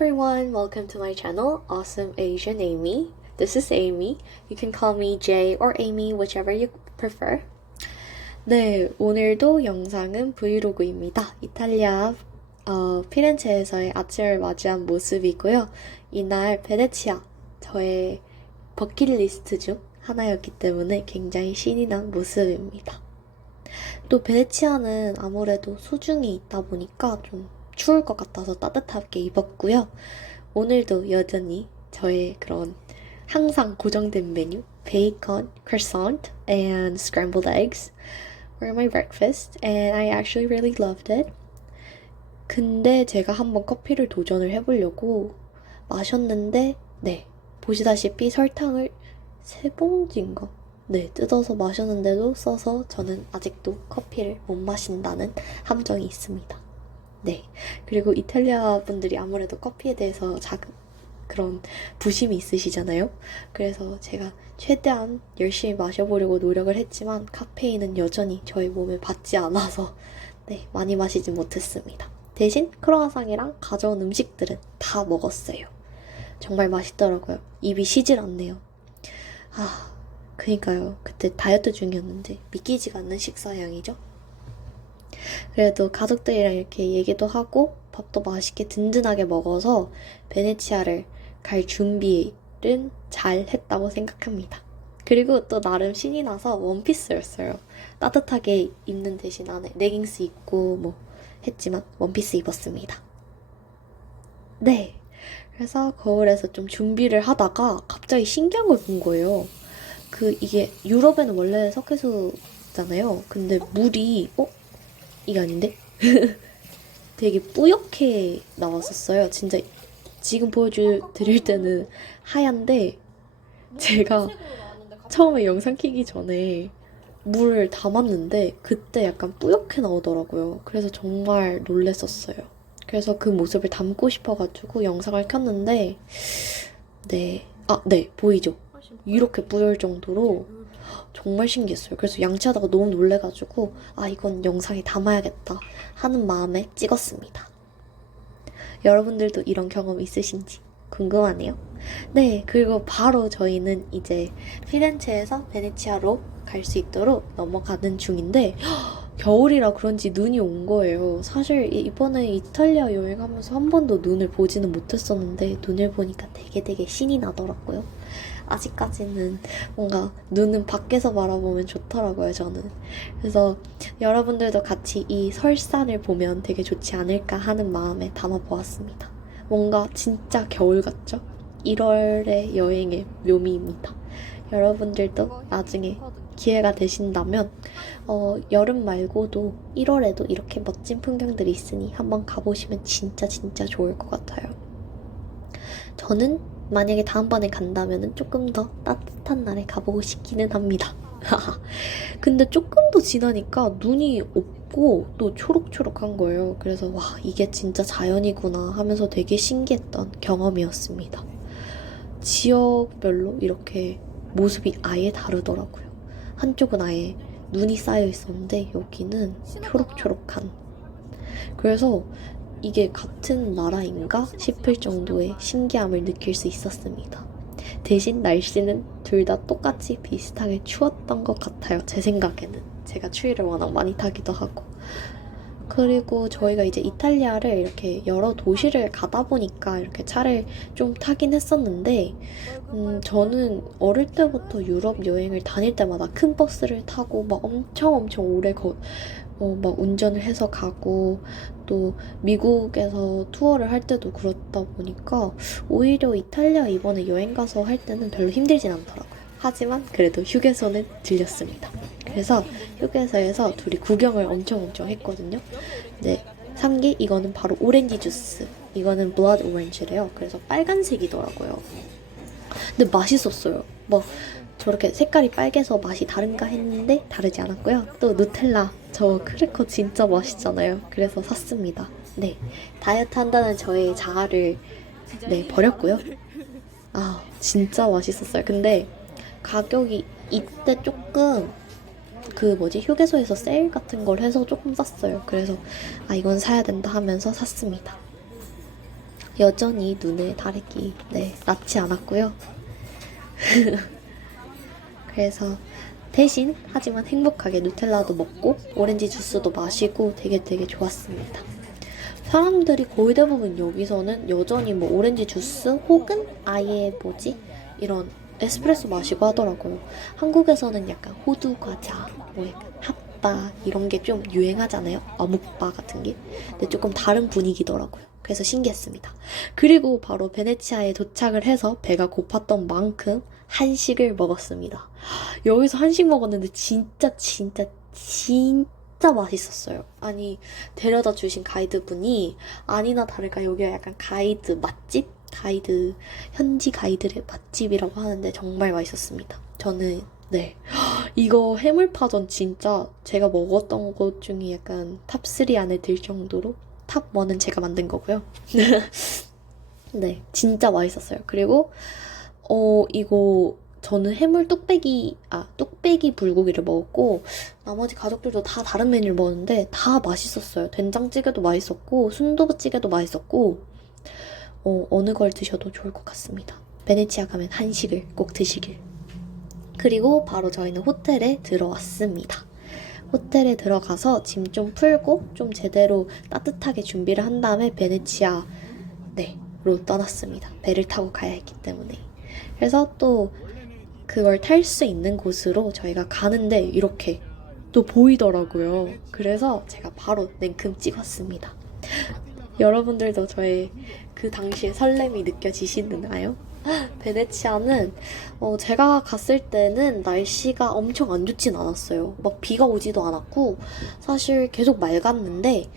everyone, welcome to my channel, Awesome Asian Amy. This is Amy. You can call me Jay or Amy, whichever you prefer. 네, 오늘도 영상은 브이로그입니다. 이탈리아 피렌체에서의 아침을 맞이한 모습이고요. 이날 베네치아, 저의 버킷리스트 중 하나였기 때문에 굉장히 신이 난 모습입니다. 또 베네치아는 아무래도 수중이 있다 보니까 좀 추울 것 같아서 따뜻하게 입었고요. 오늘도 여전히 저의 그런 항상 고정된 메뉴 베이컨, croissant, and scrambled eggs were my breakfast and I actually really loved it. 근데 제가 한번 커피를 도전을 해보려고 마셨는데 보시다시피 설탕을 3봉지인가? 뜯어서 마셨는데도 써서 저는 아직도 커피를 못 마신다는 함정이 있습니다. 그리고 이탈리아 분들이 아무래도 커피에 대해서 작은 그런 부심이 있으시잖아요. 그래서 제가 최대한 열심히 마셔보려고 노력을 했지만 카페인은 여전히 저의 몸에 받지 않아서 많이 마시진 못했습니다. 대신 크로아상이랑 가져온 음식들은 다 먹었어요. 정말 맛있더라고요. 입이 쉬질 않네요. 그니까요. 그때 다이어트 중이었는데 믿기지가 않는 식사량이죠. 그래도 가족들이랑 이렇게 얘기도 하고 밥도 맛있게 든든하게 먹어서 베네치아를 갈 준비는 잘 했다고 생각합니다. 그리고 또 나름 신이 나서 원피스였어요. 따뜻하게 입는 대신 안에 레깅스 입고 했지만 원피스 입었습니다. 그래서 거울에서 좀 준비를 하다가 갑자기 신기한 걸 본 거예요. 이게 유럽에는 원래 석회수잖아요. 근데 물이 이게 아닌데? 되게 뿌옇게 나왔었어요. 진짜 지금 보여드릴 때는 하얀데 제가 처음에 영상 키기 전에 물을 담았는데 그때 약간 뿌옇게 나오더라고요. 그래서 정말 놀랬었어요. 그래서 그 모습을 담고 싶어가지고 영상을 켰는데 보이죠? 이렇게 뿌열 정도로 정말 신기했어요. 그래서 양치하다가 너무 놀래가지고 이건 영상에 담아야겠다 하는 마음에 찍었습니다. 여러분들도 이런 경험 있으신지 궁금하네요. 그리고 바로 저희는 이제 피렌체에서 베네치아로 갈 수 있도록 넘어가는 중인데 겨울이라 그런지 눈이 온 거예요. 사실 이번에 이탈리아 여행하면서 한 번도 눈을 보지는 못했었는데 눈을 보니까 되게 신이 나더라고요. 아직까지는 뭔가 눈은 밖에서 바라보면 좋더라고요, 저는. 그래서 여러분들도 같이 이 설산을 보면 되게 좋지 않을까 하는 마음에 담아보았습니다. 뭔가 진짜 겨울 같죠? 1월의 여행의 묘미입니다. 여러분들도 나중에 기회가 되신다면 여름 말고도 1월에도 이렇게 멋진 풍경들이 있으니 한번 가보시면 진짜 좋을 것 같아요. 저는 만약에 다음번에 간다면 조금 더 따뜻한 날에 가보고 싶기는 합니다. 근데 조금 더 지나니까 눈이 없고 또 초록초록한 거예요. 그래서 이게 진짜 자연이구나 하면서 되게 신기했던 경험이었습니다. 지역별로 이렇게 모습이 아예 다르더라고요. 한쪽은 아예 눈이 쌓여 있었는데 여기는 초록초록한. 그래서 이게 같은 나라인가 싶을 정도의 신기함을 느낄 수 있었습니다. 대신 날씨는 둘 다 똑같이 비슷하게 추웠던 것 같아요. 제 생각에는. 제가 추위를 워낙 많이 타기도 하고. 그리고 저희가 이제 이탈리아를 이렇게 여러 도시를 가다 보니까 이렇게 차를 좀 타긴 했었는데 저는 어릴 때부터 유럽 여행을 다닐 때마다 큰 버스를 타고 엄청 오래 운전을 해서 가고 또 미국에서 투어를 할 때도 그렇다 보니까 오히려 이탈리아 이번에 여행 가서 할 때는 별로 힘들진 않더라고요. 하지만 그래도 휴게소는 들렸습니다. 그래서 휴게소에서 둘이 구경을 엄청 했거든요. 산 게 이거는 바로 오렌지 주스. 이거는 블러드 오렌지래요. 그래서 빨간색이더라고요. 근데 맛있었어요. 저렇게 색깔이 빨개서 맛이 다른가 했는데 다르지 않았고요. 또 누텔라. 저 크래커 진짜 맛있잖아요. 그래서 샀습니다. 다이어트 한다는 저의 자아를 버렸고요. 진짜 맛있었어요. 근데 가격이 이때 조금 휴게소에서 세일 같은 걸 해서 조금 쌌어요. 그래서 이건 사야 된다 하면서 샀습니다. 여전히 눈에 다래끼 낫지 않았고요. 그래서 대신 하지만 행복하게 누텔라도 먹고 오렌지 주스도 마시고 되게 좋았습니다. 사람들이 거의 대부분 여기서는 여전히 뭐 오렌지 주스 혹은 아예 이런 에스프레소 마시고 하더라고요. 한국에서는 약간 호두 과자, 뭐 약간 핫바 이런 게 좀 유행하잖아요. 어묵바 같은 게. 근데 조금 다른 분위기더라고요. 그래서 신기했습니다. 그리고 바로 베네치아에 도착을 해서 배가 고팠던 만큼 한식을 먹었습니다. 여기서 한식 먹었는데 진짜 맛있었어요. 아니, 데려다 주신 가이드분이 아니나 다를까 여기가 약간 가이드 맛집? 현지 가이드의 맛집이라고 하는데 정말 맛있었습니다. 저는, 이거 해물파전 진짜 제가 먹었던 것 중에 약간 탑3 안에 들 정도로 탑1은 제가 만든 거고요. 네, 진짜 맛있었어요. 그리고, 이거 저는 해물 뚝배기 불고기를 먹었고, 나머지 가족들도 다 다른 메뉴를 먹었는데, 다 맛있었어요. 된장찌개도 맛있었고, 순두부찌개도 맛있었고, 어느 걸 드셔도 좋을 것 같습니다. 베네치아 가면 한식을 꼭 드시길. 그리고 바로 저희는 호텔에 들어왔습니다. 호텔에 들어가서 짐 좀 풀고, 좀 제대로 따뜻하게 준비를 한 다음에 베네치아로 떠났습니다. 배를 타고 가야 했기 때문에. 그래서 또 그걸 탈 수 있는 곳으로 저희가 가는데 이렇게 또 보이더라고요. 그래서 제가 바로 냉큼 찍었습니다. 여러분들도 저의 그 당시의 설렘이 느껴지시나요? 베네치아는 제가 갔을 때는 날씨가 엄청 안 좋진 않았어요. 막 비가 오지도 않았고 사실 계속 맑았는데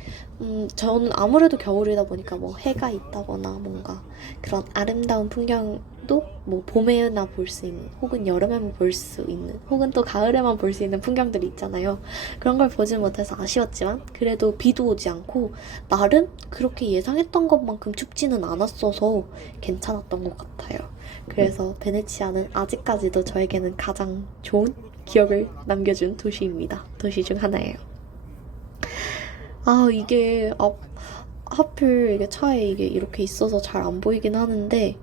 저는 아무래도 겨울이다 보니까 뭐 해가 있다거나 뭔가 그런 아름다운 풍경도 뭐 봄에나 볼 수 있는 혹은 여름에만 볼 수 있는 혹은 또 가을에만 볼 수 있는 풍경들이 있잖아요. 그런 걸 보지 못해서 아쉬웠지만 그래도 비도 오지 않고 나름 그렇게 예상했던 것만큼 춥지는 않았어서 괜찮았던 것 같아요. 그래서 베네치아는 아직까지도 저에게는 가장 좋은 기억을 남겨준 도시입니다. 도시 중 하나예요. 이게 하필 이게 차에 이게 이렇게 있어서 잘 안 보이긴 하는데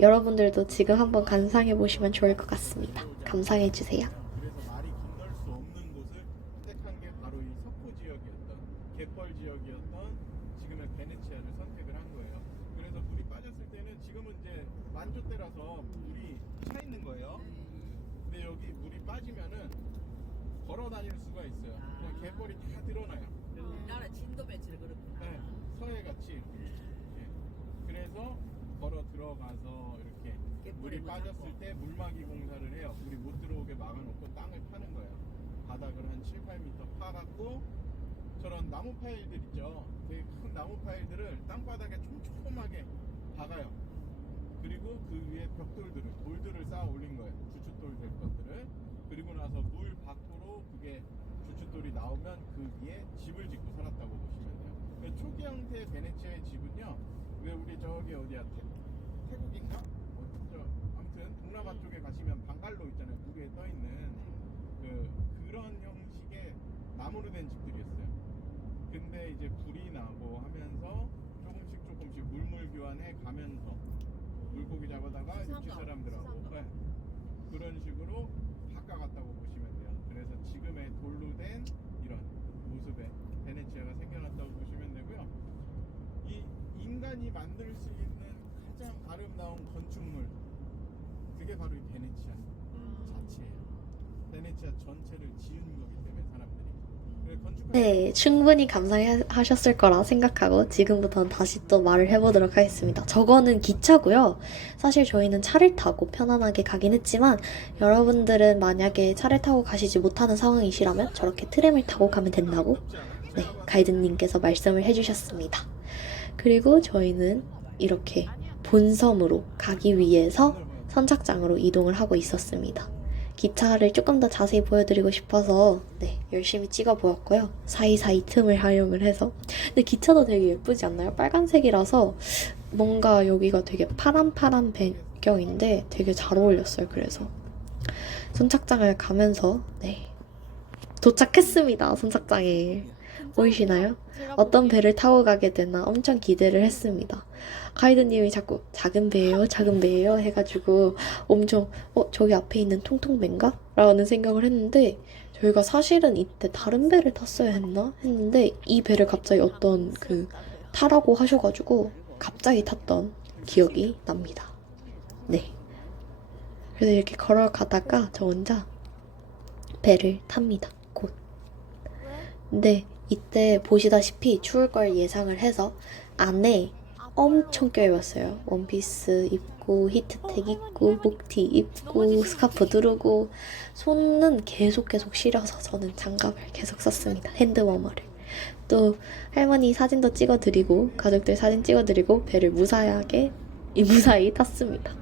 여러분들도 지금 한번 감상해 보시면 좋을 것 같습니다. 감상해 주세요. 그래서 말이 건널 수 없는 곳을 택한 게 바로 이 석고 지역이었던 갯벌 지역이었던 지금의 베네치아를 선택을 한 거예요. 그래서 물이 빠졌을 때는 지금은 이제 만조 때라서 물이 차 있는 거예요. 근데 여기 물이 빠지면은 걸어 다닐 수가 있어요. 그냥 갯벌이 다 드러나요. 우리나라 진도 배치를 그렇구나. 네, 서해 같이. 그래서 걸어 들어가서 이렇게 물이 빠졌을 때 물막이 공사를 해요. 물이 못 들어오게 막아놓고 땅을 파는 거예요. 바닥을 한 7, 8m 파갖고 저런 나무 파일들 있죠. 되게 큰 나무 파일들을 땅바닥에 촘촘하게 박아요. 그리고 그 위에 돌들을 쌓아 올린 거예요. 주춧돌 될 것들을. 그리고 나서 물 밖으로 그게 주춧돌이 나오면 그 위에 집을 짓고 살았다고 보시면 돼요. 초기 형태의 베네치아의 집은요. 왜 우리 저기 어디야? 태국인가? 아무튼 동남아 쪽에 가시면 방갈로 있잖아요. 무게에 떠 있는 그런 형식의 나무로 된 집들이었어요. 근데 이제 불이 나고 하면서 조금씩 물물 교환해 가면서 물고기 잡아다가 육지 사람들하고 그런 식으로 바꿔갔다고 보시면 돼요. 그래서 지금의 돌로 된 이런 모습의 베네치아가 생겨났다고 보시면 되고요. 이 인간이 만들 수 있는 가장 아름다운 건축물, 그게 바로 이 베네치아 자체예요. 베네치아 전체를 지은 거기 때문에 사람들이. 네, 충분히 감상하셨을 거라 생각하고 지금부터는 다시 또 말을 해보도록 하겠습니다. 저거는 기차고요. 사실 저희는 차를 타고 편안하게 가긴 했지만 여러분들은 만약에 차를 타고 가시지 못하는 상황이시라면 저렇게 트램을 타고 가면 된다고 가이드님께서 말씀을 해주셨습니다. 그리고 저희는 이렇게 본섬으로 가기 위해서 선착장으로 이동을 하고 있었습니다. 기차를 조금 더 자세히 보여드리고 싶어서 열심히 찍어 보았고요. 사이사이 틈을 활용을 해서. 근데 기차도 되게 예쁘지 않나요? 빨간색이라서 뭔가 여기가 되게 파란 배경인데 되게 잘 어울렸어요. 그래서 선착장을 가면서 도착했습니다. 선착장에. 보이시나요? 어떤 배를 타고 가게 되나 엄청 기대를 했습니다. 가이드님이 자꾸 작은 배예요, 작은 배예요 해가지고 엄청 저기 앞에 있는 통통배인가? 라는 생각을 했는데 저희가 사실은 이때 다른 배를 탔어야 했나? 했는데 이 배를 갑자기 어떤 타라고 하셔가지고 갑자기 탔던 기억이 납니다. 네. 그래서 이렇게 걸어가다가 저 혼자 배를 탑니다. 곧. 근데 이때 보시다시피 추울 걸 예상을 해서 안에 엄청 껴입었어요. 원피스 입고 히트텍 입고 목티 입고 스카프 두르고 손은 계속 시려서 저는 장갑을 계속 썼습니다. 핸드워머를. 또 할머니 사진도 찍어드리고 가족들 사진 찍어드리고 배를 무사히 탔습니다.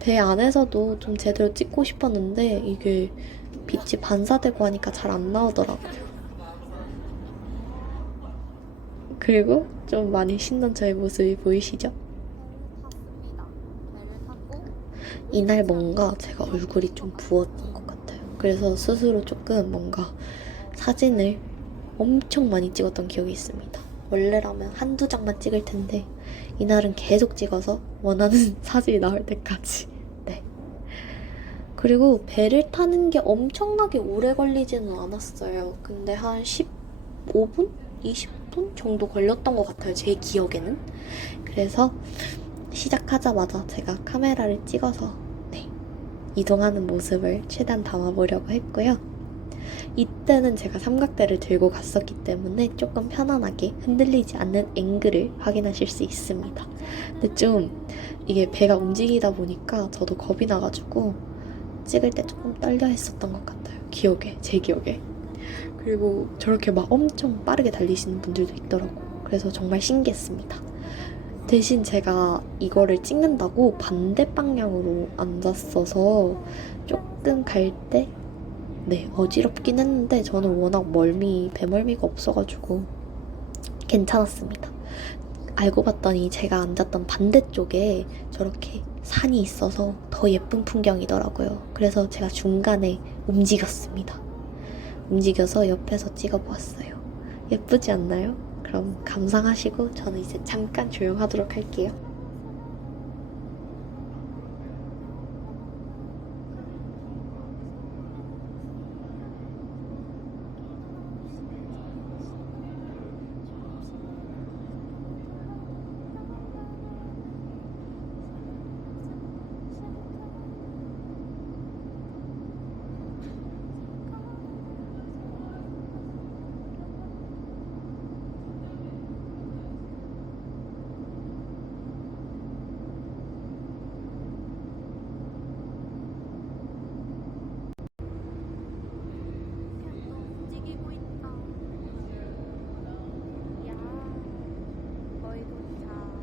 배 안에서도 좀 제대로 찍고 싶었는데 이게 빛이 반사되고 하니까 잘 안 나오더라고요. 그리고 좀 많이 신난 저의 모습이 보이시죠? 이날 뭔가 제가 얼굴이 좀 부었던 것 같아요. 그래서 스스로 조금 뭔가 사진을 엄청 많이 찍었던 기억이 있습니다. 원래라면 한두 장만 찍을 텐데 이날은 계속 찍어서 원하는 사진이 나올 때까지. 네. 그리고 배를 타는 게 엄청나게 오래 걸리지는 않았어요. 근데 한 15분? 20분 정도 걸렸던 것 같아요. 제 기억에는. 그래서 시작하자마자 제가 카메라를 찍어서 이동하는 모습을 최대한 담아보려고 했고요. 이때는 제가 삼각대를 들고 갔었기 때문에 조금 편안하게 흔들리지 않는 앵글을 확인하실 수 있습니다. 근데 좀 이게 배가 움직이다 보니까 저도 겁이 나가지고 찍을 때 조금 떨려 했었던 것 같아요. 제 기억에. 그리고 저렇게 막 엄청 빠르게 달리시는 분들도 있더라고요. 그래서 정말 신기했습니다. 대신 제가 이거를 찍는다고 반대 방향으로 앉았어서 조금 갈 때 어지럽긴 했는데 저는 워낙 배멀미가 없어가지고 괜찮았습니다. 알고 봤더니 제가 앉았던 반대쪽에 저렇게 산이 있어서 더 예쁜 풍경이더라고요. 그래서 제가 중간에 움직였습니다. 움직여서 옆에서 찍어보았어요. 예쁘지 않나요? 그럼 감상하시고 저는 이제 잠깐 조용하도록 할게요. 움직이고 있다. 야, 거의 도착.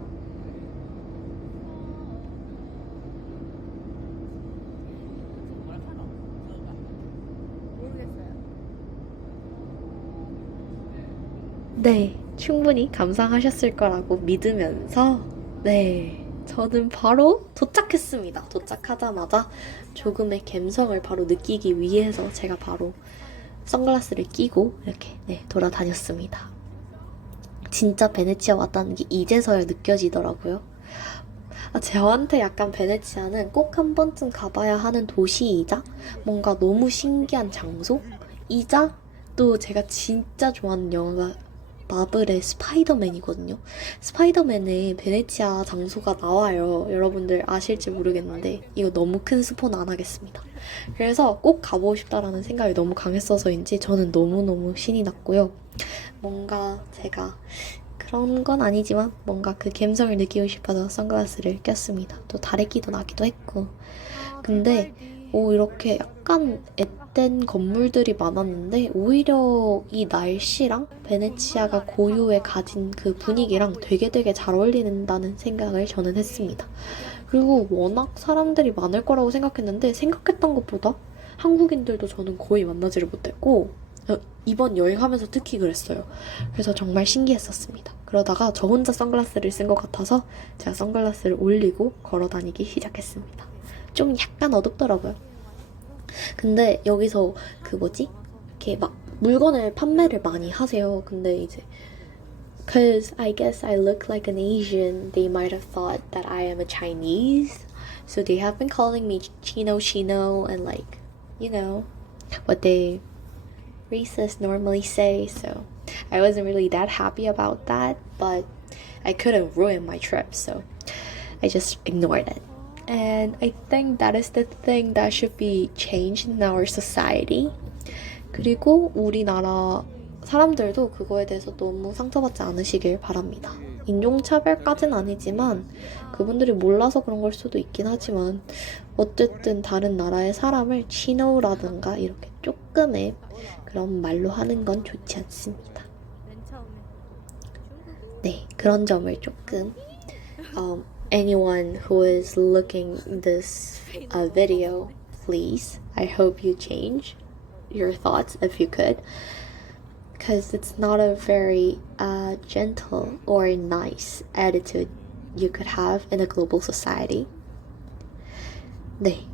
모르겠어요. 네, 충분히 감상하셨을 거라고 믿으면서 저는 바로 도착했습니다. 도착하자마자 조금의 감성을 바로 느끼기 위해서 제가 바로 선글라스를 끼고 이렇게 돌아다녔습니다. 진짜 베네치아 왔다는 게 이제서야 느껴지더라고요. 저한테 약간 베네치아는 꼭 한 번쯤 가봐야 하는 도시이자 뭔가 너무 신기한 장소이자 또 제가 진짜 좋아하는 영화가 마블의 스파이더맨이거든요. 스파이더맨에 베네치아 장소가 나와요. 여러분들 아실지 모르겠는데 이거 너무 큰 스포는 안 하겠습니다. 그래서 꼭 가보고 싶다라는 생각이 너무 강했어서인지 저는 너무너무 신이 났고요. 뭔가 제가 그런 건 아니지만 뭔가 그 감성을 느끼고 싶어서 선글라스를 꼈습니다. 또 다래끼도 나기도 했고. 근데 이렇게 약간 앳된 건물들이 많았는데 오히려 이 날씨랑 베네치아가 고유의 가진 그 분위기랑 되게 잘 어울린다는 생각을 저는 했습니다. 그리고 워낙 사람들이 많을 거라고 생각했는데 생각했던 것보다 한국인들도 저는 거의 만나지를 못했고 이번 여행하면서 특히 그랬어요. 그래서 정말 신기했었습니다. 그러다가 저 혼자 선글라스를 쓴 것 같아서 제가 선글라스를 올리고 걸어 다니기 시작했습니다. 좀 약간 어둡더라고요. 근데 여기서 이렇게 막 물건을 판매를 많이 하세요. 근데 이제 Because I guess I look like an Asian, they might have thought that I am a Chinese. So they have been calling me Chino Chino and like, you know, what they racists normally say. So I wasn't really that happy about that, but I couldn't ruin my trip, so I just ignored it. And I think that is the thing that should be changed in our society. 그리고 우리나라 사람들도 그거에 대해서 너무 상처받지 않으시길 바랍니다. 인종차별까지는 아니지만 그분들이 몰라서 그런 걸 수도 있긴 하지만 어쨌든 다른 나라의 사람을 치노라든가 이렇게 조금의 그런 말로 하는 건 좋지 않습니다. 맨 처음에 네, 그런 점을 조금 anyone who is looking this video, please, I hope you change your thoughts if you could, because it's not a very gentle or nice attitude you could have in a global society. 네,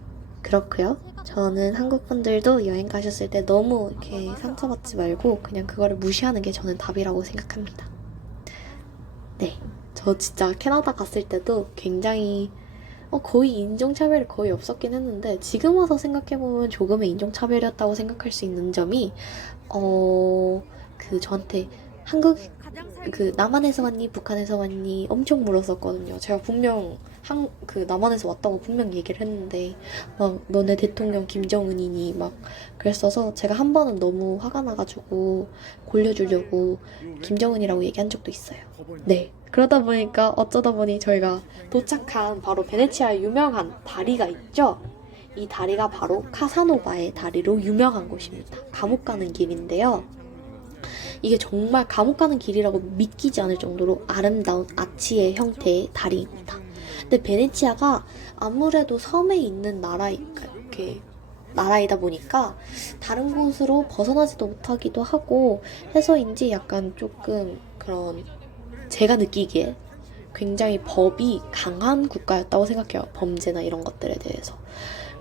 그렇고요. 저는 한국 분들도 여행 가셨을 때 너무 이렇게 상처받지 말고 그냥 그거를 무시하는 게 저는 답이라고 생각합니다. 네, 저 진짜 캐나다 갔을 때도 굉장히 거의 인종차별이 거의 없었긴 했는데 지금 와서 생각해보면 조금의 인종차별이었다고 생각할 수 있는 점이 그 저한테 한국 그 남한에서 왔니 북한에서 왔니 엄청 물었었거든요. 제가 분명 그 남한에서 왔다고 분명 얘기를 했는데 막 너네 대통령 김정은이니 막 그랬어서 제가 한 번은 너무 화가 나가지고 골려주려고 김정은이라고 얘기한 적도 있어요. 네, 그러다 보니까 어쩌다 보니 저희가 도착한 바로 베네치아의 유명한 다리가 있죠. 이 다리가 바로 카사노바의 다리로 유명한 곳입니다. 감옥 가는 길인데요. 이게 정말 감옥 가는 길이라고 믿기지 않을 정도로 아름다운 아치의 형태의 다리입니다. 근데 베네치아가 아무래도 섬에 있는 나라이다 보니까 다른 곳으로 벗어나지도 못하기도 하고 해서인지 약간 조금 그런 제가 느끼기에 굉장히 법이 강한 국가였다고 생각해요. 범죄나 이런 것들에 대해서.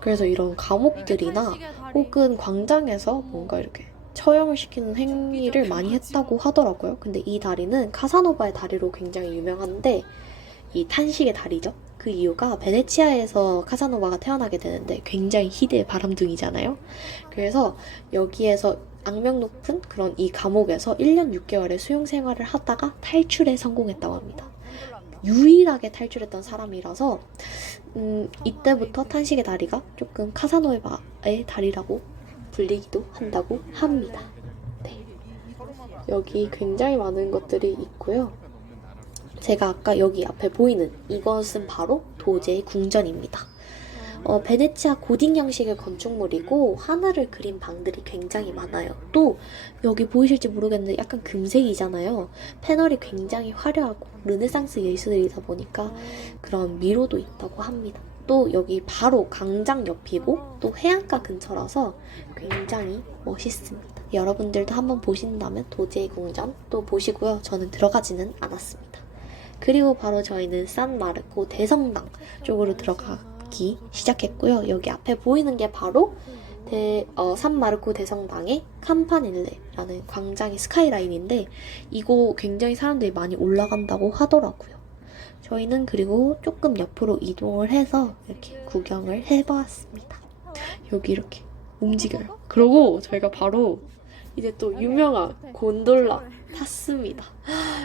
그래서 이런 감옥들이나 혹은 광장에서 뭔가 이렇게 처형을 시키는 행위를 많이 했다고 하더라고요. 근데 이 다리는 카사노바의 다리로 굉장히 유명한데 이 탄식의 다리죠. 그 이유가 베네치아에서 카사노바가 태어나게 되는데 굉장히 희대의 바람둥이잖아요. 그래서 여기에서 악명 높은 그런 이 감옥에서 1년 6개월의 수용 생활을 하다가 탈출에 성공했다고 합니다. 유일하게 탈출했던 사람이라서 이때부터 탄식의 다리가 조금 카사노바의 다리라고 불리기도 한다고 합니다. 네. 여기 굉장히 많은 것들이 있고요. 제가 아까 여기 앞에 보이는 이것은 바로 도제의 궁전입니다. 베네치아 고딕 형식의 건축물이고 하늘을 그린 방들이 굉장히 많아요. 또 여기 보이실지 모르겠는데 약간 금색이잖아요. 패널이 굉장히 화려하고 르네상스 예술이다 보니까 그런 미로도 있다고 합니다. 또 여기 바로 광장 옆이고 또 해안가 근처라서 굉장히 멋있습니다. 여러분들도 한번 보신다면 도제의 궁전 또 보시고요. 저는 들어가지는 않았습니다. 그리고 바로 저희는 산마르코 대성당 쪽으로 들어가기 시작했고요. 여기 앞에 보이는 게 바로 산마르코 대성당의 캄파닐레라는 광장의 스카이라인인데 이거 굉장히 사람들이 많이 올라간다고 하더라고요. 저희는 그리고 조금 옆으로 이동을 해서 이렇게 구경을 해봤습니다. 여기 이렇게 움직여요. 그리고 저희가 바로 이제 또 유명한 곤돌라 탔습니다.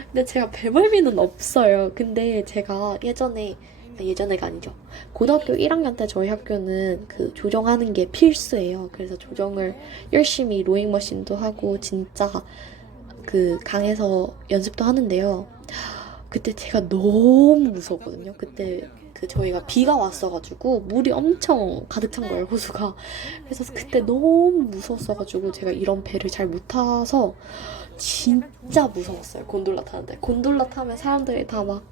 근데 제가 배멀미는 없어요. 근데 제가 예전에가 아니죠. 고등학교 1학년 때 저희 학교는 그 조정하는 게 필수예요. 그래서 조정을 열심히 로잉머신도 하고 진짜 그 강에서 연습도 하는데요. 그때 제가 너무 무서웠거든요. 그때 저희가 비가 왔어가지고 물이 엄청 가득 찬 거예요, 호수가. 그래서 그때 너무 무서웠어가지고 제가 이런 배를 잘 못 타서 진짜 무서웠어요. 곤돌라 타는데. 곤돌라 타면 사람들이 다 막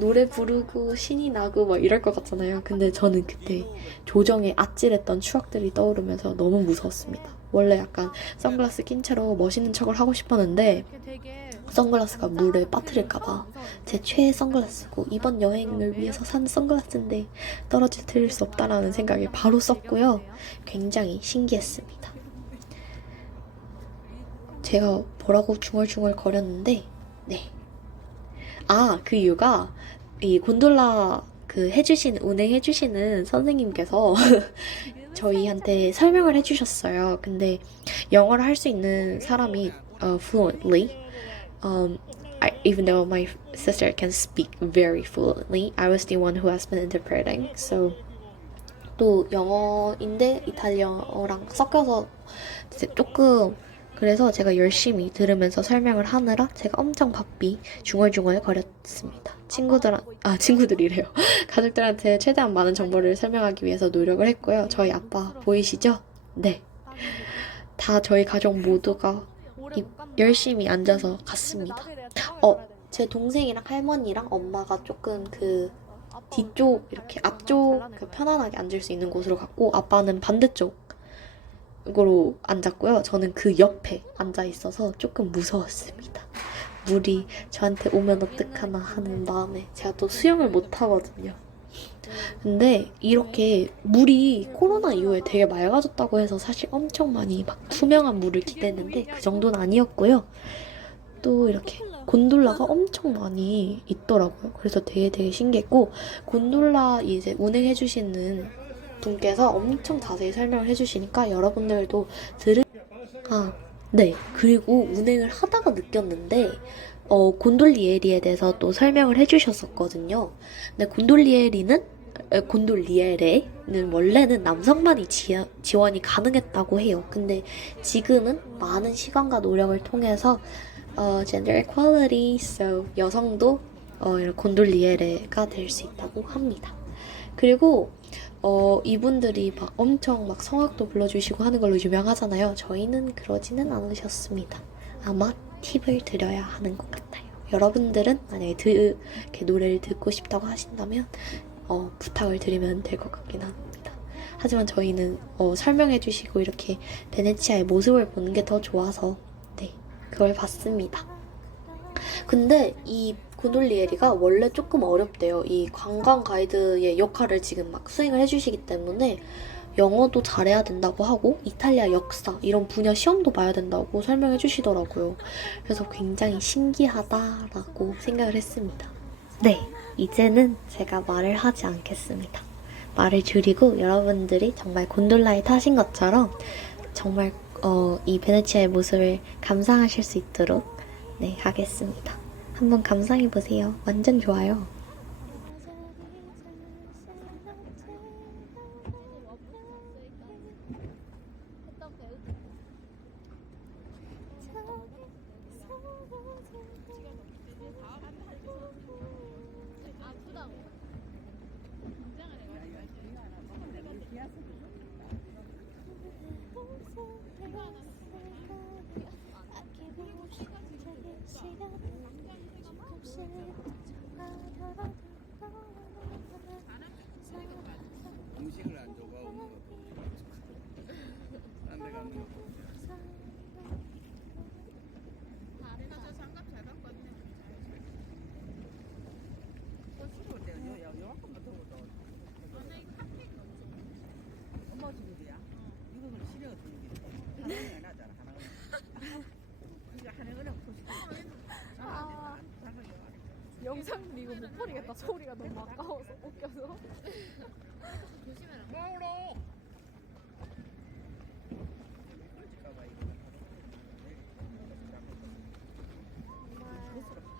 노래 부르고 신이 나고 막 이럴 것 같잖아요. 근데 저는 그때 조정에 아찔했던 추억들이 떠오르면서 너무 무서웠습니다. 원래 약간 선글라스 낀 채로 멋있는 척을 하고 싶었는데 선글라스가 물에 빠뜨릴까봐 제 최애 선글라스고 이번 여행을 위해서 산 선글라스인데 떨어뜨릴 수 없다라는 생각이 바로 썼고요. 굉장히 신기했습니다. 제가 뭐라고 중얼중얼 거렸는데 네, 그 이유가 이 곤돌라 운행해주시는 선생님께서 저희한테 설명을 해주셨어요. 근데 영어를 할 수 있는 사람이 fluently, even though my sister can speak very fluently, I was the one who has been interpreting. So 또 영어인데 이탈리아어랑 섞여서 이제 조금 그래서 제가 열심히 들으면서 설명을 하느라 제가 엄청 바삐 중얼중얼 거렸습니다. 친구들이래요. 가족들한테 최대한 많은 정보를 설명하기 위해서 노력을 했고요. 저희 아빠 보이시죠? 네. 다 저희 가족 모두가 열심히 앉아서 갔습니다. 제 동생이랑 할머니랑 엄마가 조금 그 뒤쪽 이렇게 앞쪽 그 편안하게 앉을 수 있는 곳으로 갔고 아빠는 반대쪽으로 앉았고요. 저는 그 옆에 앉아 있어서 조금 무서웠습니다. 물이 저한테 오면 어떡하나 하는 마음에 제가 또 수영을 못 하거든요. 근데 이렇게 물이 코로나 이후에 되게 맑아졌다고 해서 사실 엄청 많이 막 투명한 물을 기대했는데 그 정도는 아니었고요. 또 이렇게 곤돌라가 엄청 많이 있더라고요. 그래서 되게 신기했고 곤돌라 이제 운행해주시는 분께서 엄청 자세히 설명을 해주시니까 여러분들도 네. 그리고 운행을 하다가 느꼈는데 곤돌리에리에 대해서 또 설명을 해주셨었거든요. 근데 곤돌리에레는 원래는 남성만이 지원이 가능했다고 해요. 근데 지금은 많은 시간과 노력을 통해서 gender equality, so 여성도 이런 곤돌리에레가 될 수 있다고 합니다. 그리고 이분들이 막 엄청 막 성악도 불러주시고 하는 걸로 유명하잖아요. 저희는 그러지는 않으셨습니다. 아마 팁을 드려야 하는 것 같아요. 여러분들은 만약에 이렇게 노래를 듣고 싶다고 하신다면 부탁을 드리면 될 것 같긴 합니다. 하지만 저희는 설명해주시고 이렇게 베네치아의 모습을 보는 게 더 좋아서 네, 그걸 봤습니다. 근데 이 곤돌리에리가 원래 조금 어렵대요. 이 관광 가이드의 역할을 지금 막 수행을 해주시기 때문에 영어도 잘해야 된다고 하고 이탈리아 역사 이런 분야 시험도 봐야 된다고 설명해 주시더라고요. 그래서 굉장히 신기하다라고 생각을 했습니다. 네, 이제는 제가 말을 하지 않겠습니다. 말을 줄이고 여러분들이 정말 곤돌라에 타신 것처럼 정말 이 베네치아의 모습을 감상하실 수 있도록 네, 하겠습니다. 한번 감상해보세요. 완전 좋아요. 음식을 안 줘가 오는 거. 딴 데 가는 거. 엄마 집이야. 이거는 시력 어떤 게? 하나는 나잖아. 하나는. 이거 하나는 영상 이거 못 버리겠다. 소리가 너무 아까워서 웃겨서.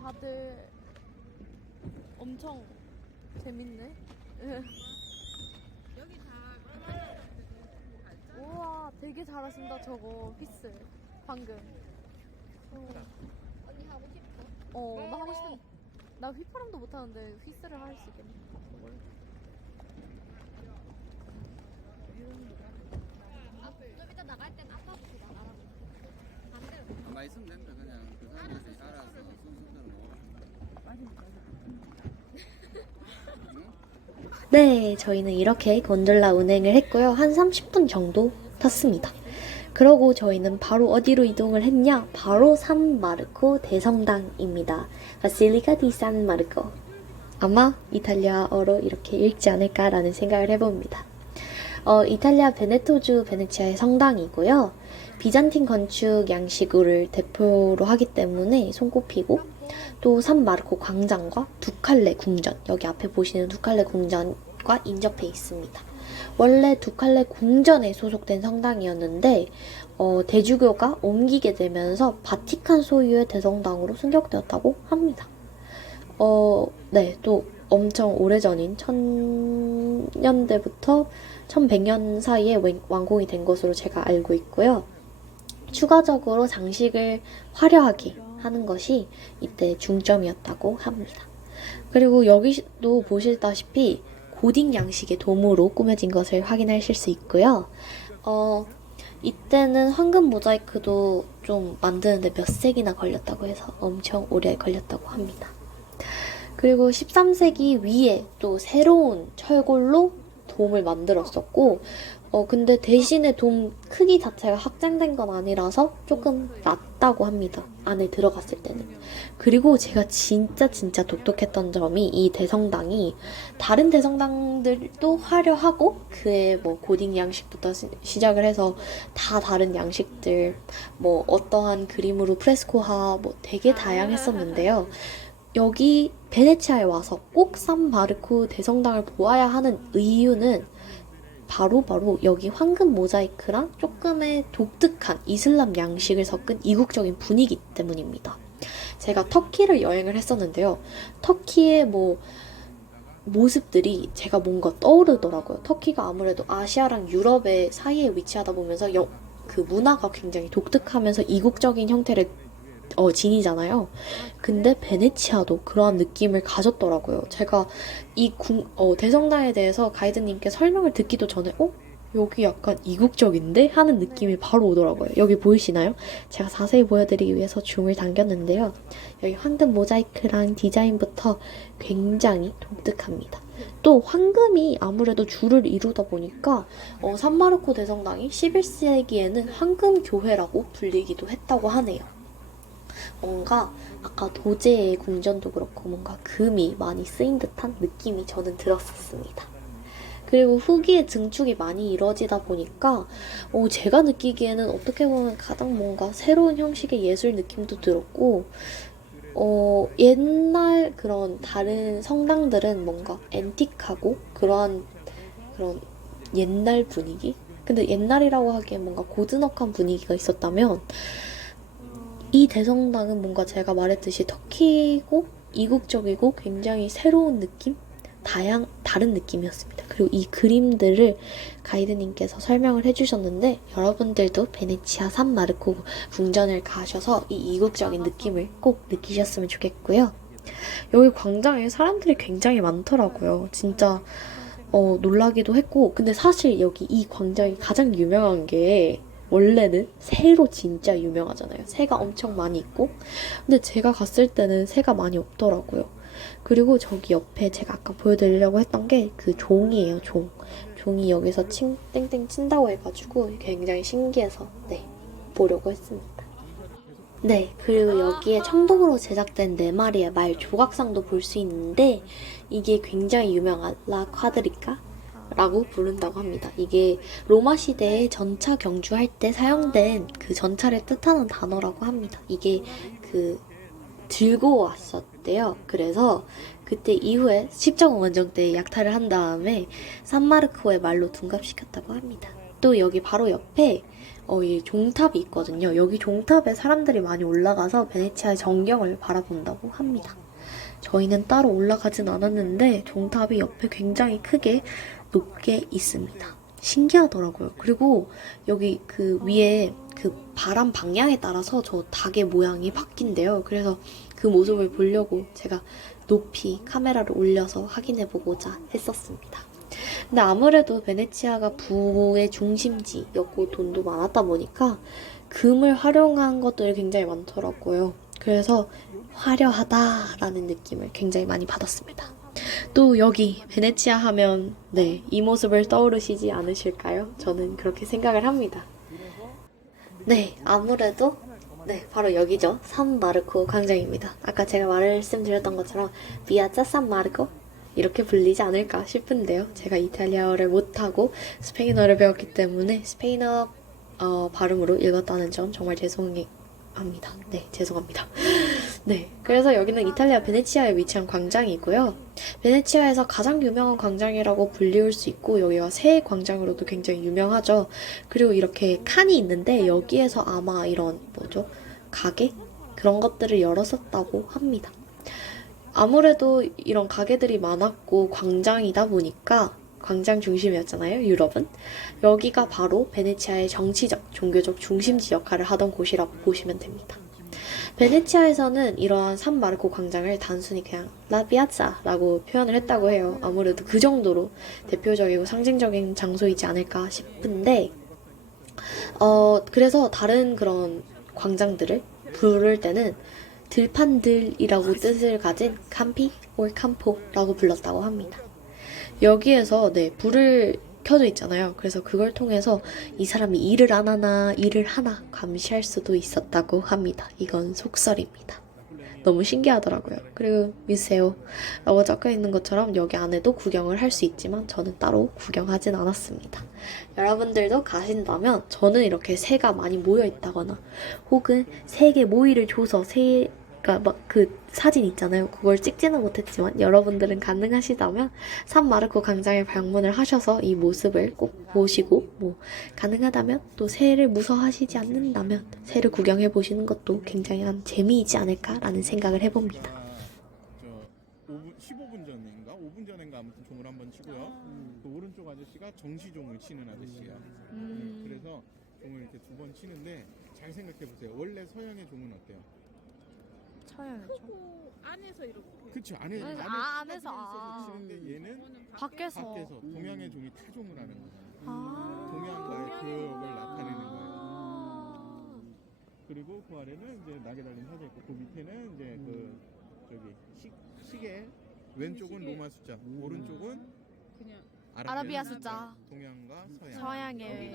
다들 엄청 재밌네. 여기 다 우와, 되게 잘하신다 저거 휘슬 방금. 언니 하고 싶어? 나 하고 싶은. 나 휘파람도 못하는데 휘슬을 할 수 있겠네. 저걸. 좀 이따 나갈 땐 아빠 없이 나가라. 반대로. 가만히 있으면 된다. 그냥 그 사람들이 알아서 순서대로 먹어. 네, 저희는 이렇게 곤돌라 운행을 했고요. 한 30분 정도 탔습니다. 그러고 저희는 바로 어디로 이동을 했냐? 바로 산마르코 대성당입니다. 바실리카 디 산마르코. 아마 이탈리아어로 이렇게 읽지 않을까라는 생각을 해봅니다. 이탈리아 베네토주 베네치아의 성당이고요. 비잔틴 건축 양식을 대표로 하기 때문에 손꼽히고 또 산마르코 광장과 두칼레 궁전, 여기 앞에 보시는 두칼레 궁전과 인접해 있습니다. 원래 두칼레 궁전에 소속된 성당이었는데 대주교가 옮기게 되면서 바티칸 소유의 대성당으로 승격되었다고 합니다. 네, 또 엄청 오래전인 1000년대부터 1100년 사이에 완공이 된 것으로 제가 알고 있고요. 추가적으로 장식을 화려하게 하는 것이 이때 중점이었다고 합니다. 그리고 여기도 보시다시피 고딕 양식의 돔으로 꾸며진 것을 확인하실 수 있고요. 이때는 황금 모자이크도 좀 만드는데 몇 세기나 걸렸다고 해서 엄청 오래 걸렸다고 합니다. 그리고 13세기 위에 또 새로운 철골로 돔을 만들었었고 근데 대신에 돔 크기 자체가 확장된 건 아니라서 조금 낮다고 합니다. 안에 들어갔을 때는. 그리고 제가 진짜 독특했던 점이 이 대성당이 다른 대성당들도 화려하고 그의 뭐 고딕 양식부터 시작을 해서 다 다른 양식들 뭐 어떠한 그림으로 프레스코화 뭐 되게 다양했었는데요. 여기 베네치아에 와서 꼭 산마르코 대성당을 보아야 하는 이유는 바로 여기 황금 모자이크랑 조금의 독특한 이슬람 양식을 섞은 이국적인 분위기 때문입니다. 제가 터키를 여행을 했었는데요. 터키의 뭐 모습들이 제가 뭔가 떠오르더라고요. 터키가 아무래도 아시아랑 유럽의 사이에 위치하다 보면서 그 문화가 굉장히 독특하면서 이국적인 형태를 지니잖아요. 근데 베네치아도 그러한 느낌을 가졌더라고요. 제가 이 대성당에 대해서 가이드님께 설명을 듣기도 전에 여기 약간 이국적인데? 하는 느낌이 바로 오더라고요. 여기 보이시나요? 제가 자세히 보여드리기 위해서 줌을 당겼는데요. 여기 황금 모자이크랑 디자인부터 굉장히 독특합니다. 또 황금이 아무래도 주를 이루다 보니까 산마르코 대성당이 11세기에는 황금 교회라고 불리기도 했다고 하네요. 뭔가 아까 도제의 궁전도 그렇고 뭔가 금이 많이 쓰인 듯한 느낌이 저는 들었었습니다. 그리고 후기에 증축이 많이 이루어지다 보니까 제가 느끼기에는 어떻게 보면 가장 뭔가 새로운 형식의 예술 느낌도 들었고 옛날 그런 다른 성당들은 뭔가 앤틱하고 그런 옛날 분위기? 근데 옛날이라고 하기엔 뭔가 고즈넉한 분위기가 있었다면 이 대성당은 뭔가 제가 말했듯이 터키고 이국적이고 굉장히 새로운 느낌? 다른 느낌이었습니다. 그리고 이 그림들을 가이드님께서 설명을 해주셨는데 여러분들도 베네치아 산마르코 궁전을 가셔서 이 이국적인 느낌을 꼭 느끼셨으면 좋겠고요. 여기 광장에 사람들이 굉장히 많더라고요. 진짜 놀라기도 했고 근데 사실 여기 이 광장이 가장 유명한 게 원래는 새로 진짜 유명하잖아요. 새가 엄청 많이 있고 근데 제가 갔을 때는 새가 많이 없더라고요. 그리고 저기 옆에 제가 아까 보여드리려고 했던 게 그 종이에요. 종이 여기서 땡땡 친다고 해가지고 굉장히 신기해서 보려고 했습니다. 네, 그리고 여기에 청동으로 제작된 4마리의 말 조각상도 볼 수 있는데 이게 굉장히 유명한 라 콰드리카 라고 부른다고 합니다. 이게 로마 시대에 전차 경주할 때 사용된 그 전차를 뜻하는 단어라고 합니다. 이게 들고 왔었대요. 그래서 그때 이후에 십자군원정 때 약탈을 한 다음에 산마르코의 말로 둔갑시켰다고 합니다. 또 여기 바로 옆에 이 종탑이 있거든요. 여기 종탑에 사람들이 많이 올라가서 베네치아의 전경을 바라본다고 합니다. 저희는 따로 올라가진 않았는데 종탑이 옆에 굉장히 크게 높게 있습니다. 신기하더라고요. 그리고 여기 그 위에 그 바람 방향에 따라서 저 닭의 모양이 바뀐대요. 그래서 그 모습을 보려고 제가 높이 카메라를 올려서 확인해보고자 했었습니다. 근데 아무래도 베네치아가 부의 중심지였고 돈도 많았다 보니까 금을 활용한 것들이 굉장히 많더라고요. 그래서 화려하다라는 느낌을 굉장히 많이 받았습니다. 또 여기 베네치아 하면 이 모습을 떠오르시지 않으실까요? 저는 그렇게 생각을 합니다. 아무래도 바로 여기죠. 산마르코 광장입니다. 아까 제가 말씀드렸던 것처럼 비아자 산마르코 이렇게 불리지 않을까 싶은데요. 제가 이탈리아어를 못하고 스페인어를 배웠기 때문에 스페인어 발음으로 읽었다는 점 정말 죄송합니다. 죄송합니다. 네, 그래서 여기는 이탈리아 베네치아에 위치한 광장이고요. 베네치아에서 가장 유명한 광장이라고 불리울 수 있고 여기가 새 광장으로도 굉장히 유명하죠. 그리고 이렇게 칸이 있는데 여기에서 아마 이런 뭐죠? 가게? 그런 것들을 열었었다고 합니다. 아무래도 이런 가게들이 많았고 광장이다 보니까 광장 중심이었잖아요, 유럽은. 여기가 바로 베네치아의 정치적, 종교적 중심지 역할을 하던 곳이라고 보시면 됩니다. 베네치아에서는 이러한 산마르코 광장을 단순히 그냥 라비아자라고 표현을 했다고 해요. 아무래도 그 정도로 대표적이고 상징적인 장소이지 않을까 싶은데 그래서 다른 그런 광장들을 부를 때는 들판들이라고 뜻을 가진 캠피 or campo라고 불렀다고 합니다. 여기에서 불을 켜져 있잖아요. 그래서 그걸 통해서 이 사람이 일을 안 하나 일을 하나 감시할 수도 있었다고 합니다. 이건 속설입니다. 너무 신기하더라고요. 그리고 미세오라고 적혀 있는 것처럼 여기 안에도 구경을 할 수 있지만 저는 따로 구경하진 않았습니다. 여러분들도 가신다면 저는 이렇게 새가 많이 모여 있다거나 혹은 새에게 모이를 줘서 새가 막 그 사진 있잖아요. 그걸 찍지는 못했지만 여러분들은 가능하시다면 산마르코 강장에 방문을 하셔서 이 모습을 꼭 보시고 가능하다면 또 새를 무서워하시지 않는다면 새를 구경해 보시는 것도 굉장한 재미이지 않을까라는 생각을 해봅니다. 15분 전인가 5분 전인가 아무튼 종을 한번 치고요. 그 오른쪽 아저씨가 정시종을 치는 아저씨예요. 그래서 종을 이렇게 2번 치는데 잘 생각해 보세요. 원래 서양의 종은 어때요? 안에서 이렇게. 그렇죠. 안에서 안에서 치는데 얘는 밖에서. 동양의 종이 타종을 하는 거예요. 동양과의 교역을 나타내는 거예요. 그리고 그 아래는 이제 낙에 달린 사자 있고 그 밑에는 이제 시계 왼쪽은 로마 숫자, 오른쪽은 그냥 아라비아 숫자. 동양과 서양. 서양의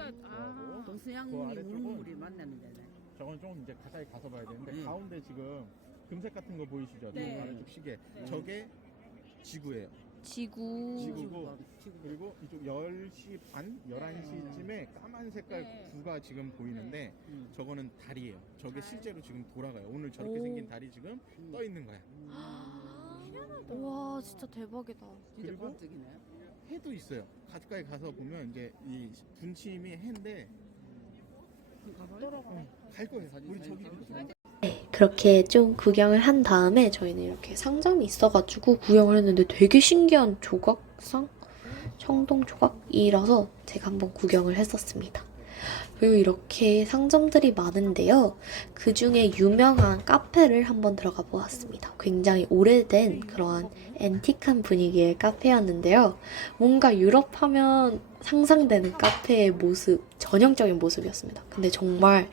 동서양이 그 아래쪽은 문물이 만나는 데네. 저건 좀 이제 가까이 가서 봐야 되는데 가운데 지금 금색 같은 거 보이시죠? 네. 아래쪽 시계. 저게 지구예요. 지구고 그리고 이쪽 10시 반, 11시쯤에 까만 색깔 구가 지금 보이는데 저거는 달이에요. 저게 실제로 지금 돌아가요. 오늘 저렇게 생긴 달이 지금 떠 있는 거야. 와 진짜 대박이다. 진짜 그리고 광적이네. 해도 있어요. 가까이 가서 보면 이제 이 분침이 해인데 갈 거예요. 우리 저기 네, 그렇게 좀 구경을 한 다음에 저희는 이렇게 상점이 있어가지고 구경을 했는데 되게 신기한 조각상? 청동 조각이라서 제가 한번 구경을 했었습니다. 그리고 이렇게 상점들이 많은데요. 그 중에 유명한 카페를 한번 들어가 보았습니다. 굉장히 오래된 그러한 앤틱한 분위기의 카페였는데요. 뭔가 유럽 하면 상상되는 카페의 모습, 전형적인 모습이었습니다. 근데 정말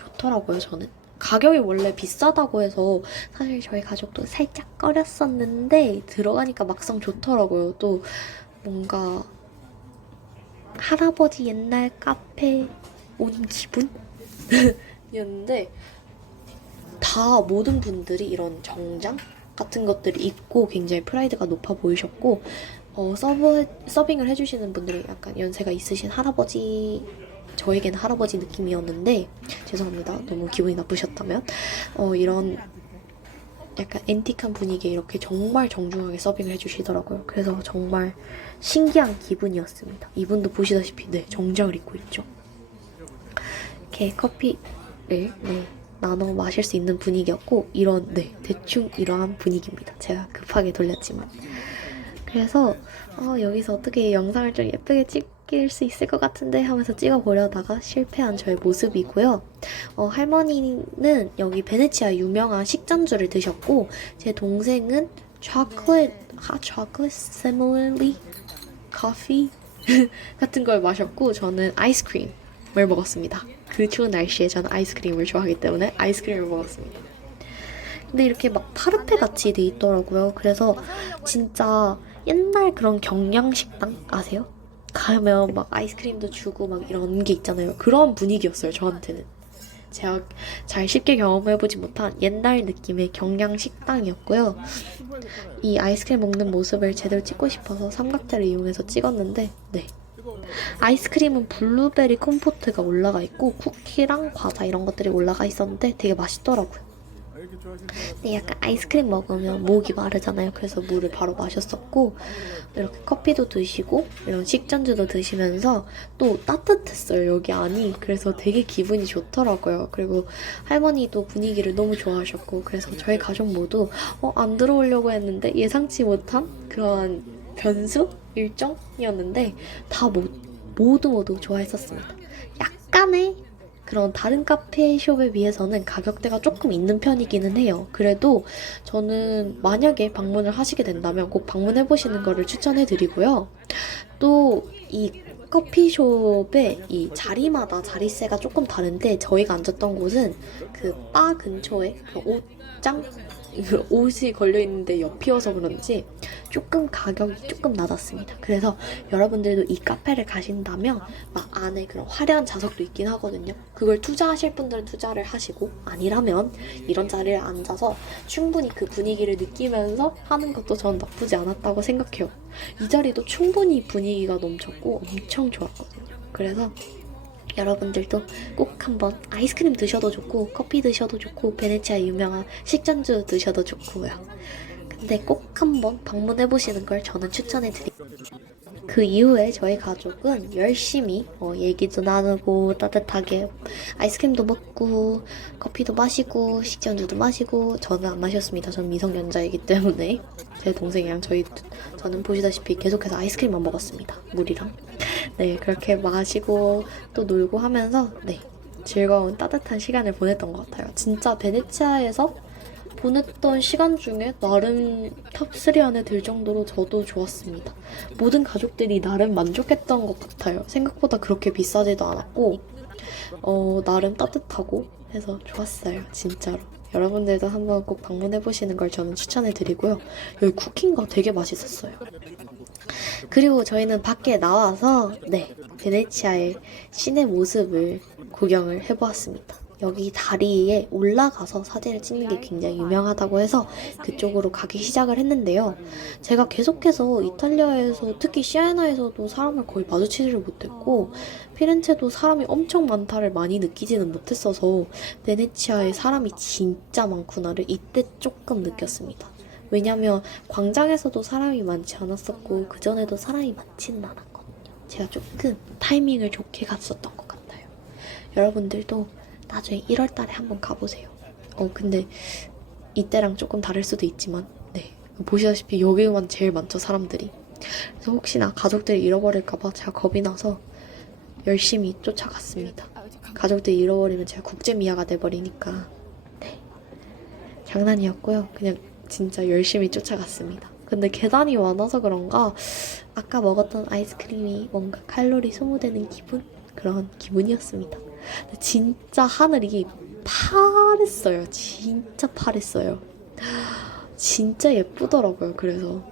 좋더라고요, 저는. 가격이 원래 비싸다고 해서 사실 저희 가족도 살짝 꺼렸었는데 들어가니까 막상 좋더라고요. 또 뭔가 할아버지 옛날 카페 온 기분이었는데 다 모든 분들이 이런 정장 같은 것들이 입고 굉장히 프라이드가 높아 보이셨고 서빙을 해주시는 분들이 약간 연세가 있으신 할아버지, 저에겐 할아버지 느낌이었는데 죄송합니다. 너무 기분이 나쁘셨다면 이런 약간 앤틱한 분위기에 이렇게 정말 정중하게 서빙을 해주시더라고요. 그래서 정말 신기한 기분이었습니다. 이분도 보시다시피 정장을 입고 있죠. 이렇게 커피를 나눠 마실 수 있는 분위기였고 대충 이러한 분위기입니다. 제가 급하게 돌렸지만. 그래서 여기서 어떻게 영상을 좀 예쁘게 찍을 수 있을 것 같은데 하면서 찍어보려다가 실패한 저의 모습이고요. 할머니는 여기 베네치아 유명한 식전주를 드셨고 제 동생은 hot chocolate similarly coffee 같은 걸 마셨고 저는 아이스크림을 먹었습니다. 그 추운 날씨에 저는 아이스크림을 좋아하기 때문에 아이스크림을 먹었습니다. 근데 이렇게 막 파르페 같이 돼 있더라고요. 그래서 진짜 옛날 그런 경양식당 아세요? 가면 막 아이스크림도 주고 막 이런 게 있잖아요. 그런 분위기였어요, 저한테는. 제가 잘 쉽게 경험해보지 못한 옛날 느낌의 경양식당이었고요. 이 아이스크림 먹는 모습을 제대로 찍고 싶어서 삼각대를 이용해서 찍었는데 아이스크림은 블루베리 콤포트가 올라가 있고 쿠키랑 과자 이런 것들이 올라가 있었는데 되게 맛있더라고요. 이렇게 좋아하시는 줄 알았어요. 네, 약간 아이스크림 먹으면 목이 마르잖아요. 그래서 물을 바로 마셨었고 이렇게 커피도 드시고 이런 식전주도 드시면서 또 따뜻했어요, 여기 안이. 그래서 되게 기분이 좋더라고요. 그리고 할머니도 분위기를 너무 좋아하셨고 그래서 저희 가족 모두 안 들어오려고 했는데 예상치 못한 그런 변수 일정이었는데 다 모두 좋아했었습니다. 약간의 그런 다른 카페숍에 비해서는 가격대가 조금 있는 편이기는 해요. 그래도 저는 만약에 방문을 하시게 된다면 꼭 방문해 보시는 거를 추천해 드리고요. 또 이 커피숍의 이 자리마다 자리세가 조금 다른데 저희가 앉았던 곳은 그 바 근처에 그 옷장 옷이 걸려있는데 옆이어서 그런지 조금 가격이 조금 낮았습니다. 그래서 여러분들도 이 카페를 가신다면 막 안에 그런 화려한 좌석도 있긴 하거든요. 그걸 투자하실 분들은 투자를 하시고 아니라면 이런 자리에 앉아서 충분히 그 분위기를 느끼면서 하는 것도 전 나쁘지 않았다고 생각해요. 이 자리도 충분히 분위기가 넘쳤고 엄청 좋았거든요. 그래서 여러분들도 꼭 한번 아이스크림 드셔도 좋고 커피 드셔도 좋고 베네치아 유명한 식전주 드셔도 좋고요. 근데 꼭 한번 방문해보시는 걸 저는 추천해드립니다. 그 이후에 저희 가족은 열심히 얘기도 나누고 따뜻하게 아이스크림도 먹고 커피도 마시고 식전주도 마시고 저는 안 마셨습니다. 저는 미성년자이기 때문에 제 동생이랑 저는 보시다시피 계속해서 아이스크림만 먹었습니다. 물이랑. 네, 그렇게 마시고 또 놀고 하면서 네, 즐거운 따뜻한 시간을 보냈던 것 같아요. 진짜 베네치아에서 보냈던 시간 중에 나름 탑3 안에 들 정도로 저도 좋았습니다. 모든 가족들이 나름 만족했던 것 같아요. 생각보다 그렇게 비싸지도 않았고 나름 따뜻하고 해서 좋았어요. 진짜로. 여러분들도 한번 꼭 방문해보시는 걸 저는 추천해드리고요. 여기 쿠킹가 되게 맛있었어요. 그리고 저희는 밖에 나와서 네, 베네치아의 시내 모습을 구경을 해보았습니다. 여기 다리에 올라가서 사진을 찍는 게 굉장히 유명하다고 해서 그쪽으로 가기 시작을 했는데요. 제가 계속해서 이탈리아에서 특히 시에나에서도 사람을 거의 마주치지를 못했고 피렌체도 사람이 엄청 많다를 많이 느끼지는 못했어서 베네치아에 사람이 진짜 많구나를 이때 조금 느꼈습니다. 왜냐면 광장에서도 사람이 많지 않았었고 그전에도 사람이 많지는 않았거든요. 제가 조금 타이밍을 좋게 갔었던 것 같아요. 여러분들도 나중에 1월달에 한번 가보세요. 근데 이때랑 조금 다를 수도 있지만 네, 보시다시피 여기만 제일 많죠, 사람들이. 그래서 혹시나 가족들이 잃어버릴까봐 제가 겁이 나서 열심히 쫓아갔습니다. 가족들이 잃어버리면 제가 국제미아가 돼버리니까 네, 장난이었고요. 그냥 진짜 열심히 쫓아갔습니다. 근데 계단이 많아서 그런가 아까 먹었던 아이스크림이 뭔가 칼로리 소모되는 기분? 그런 기분이었습니다. 진짜 하늘이 파랬어요. 진짜 파랬어요. 진짜 예쁘더라고요. 그래서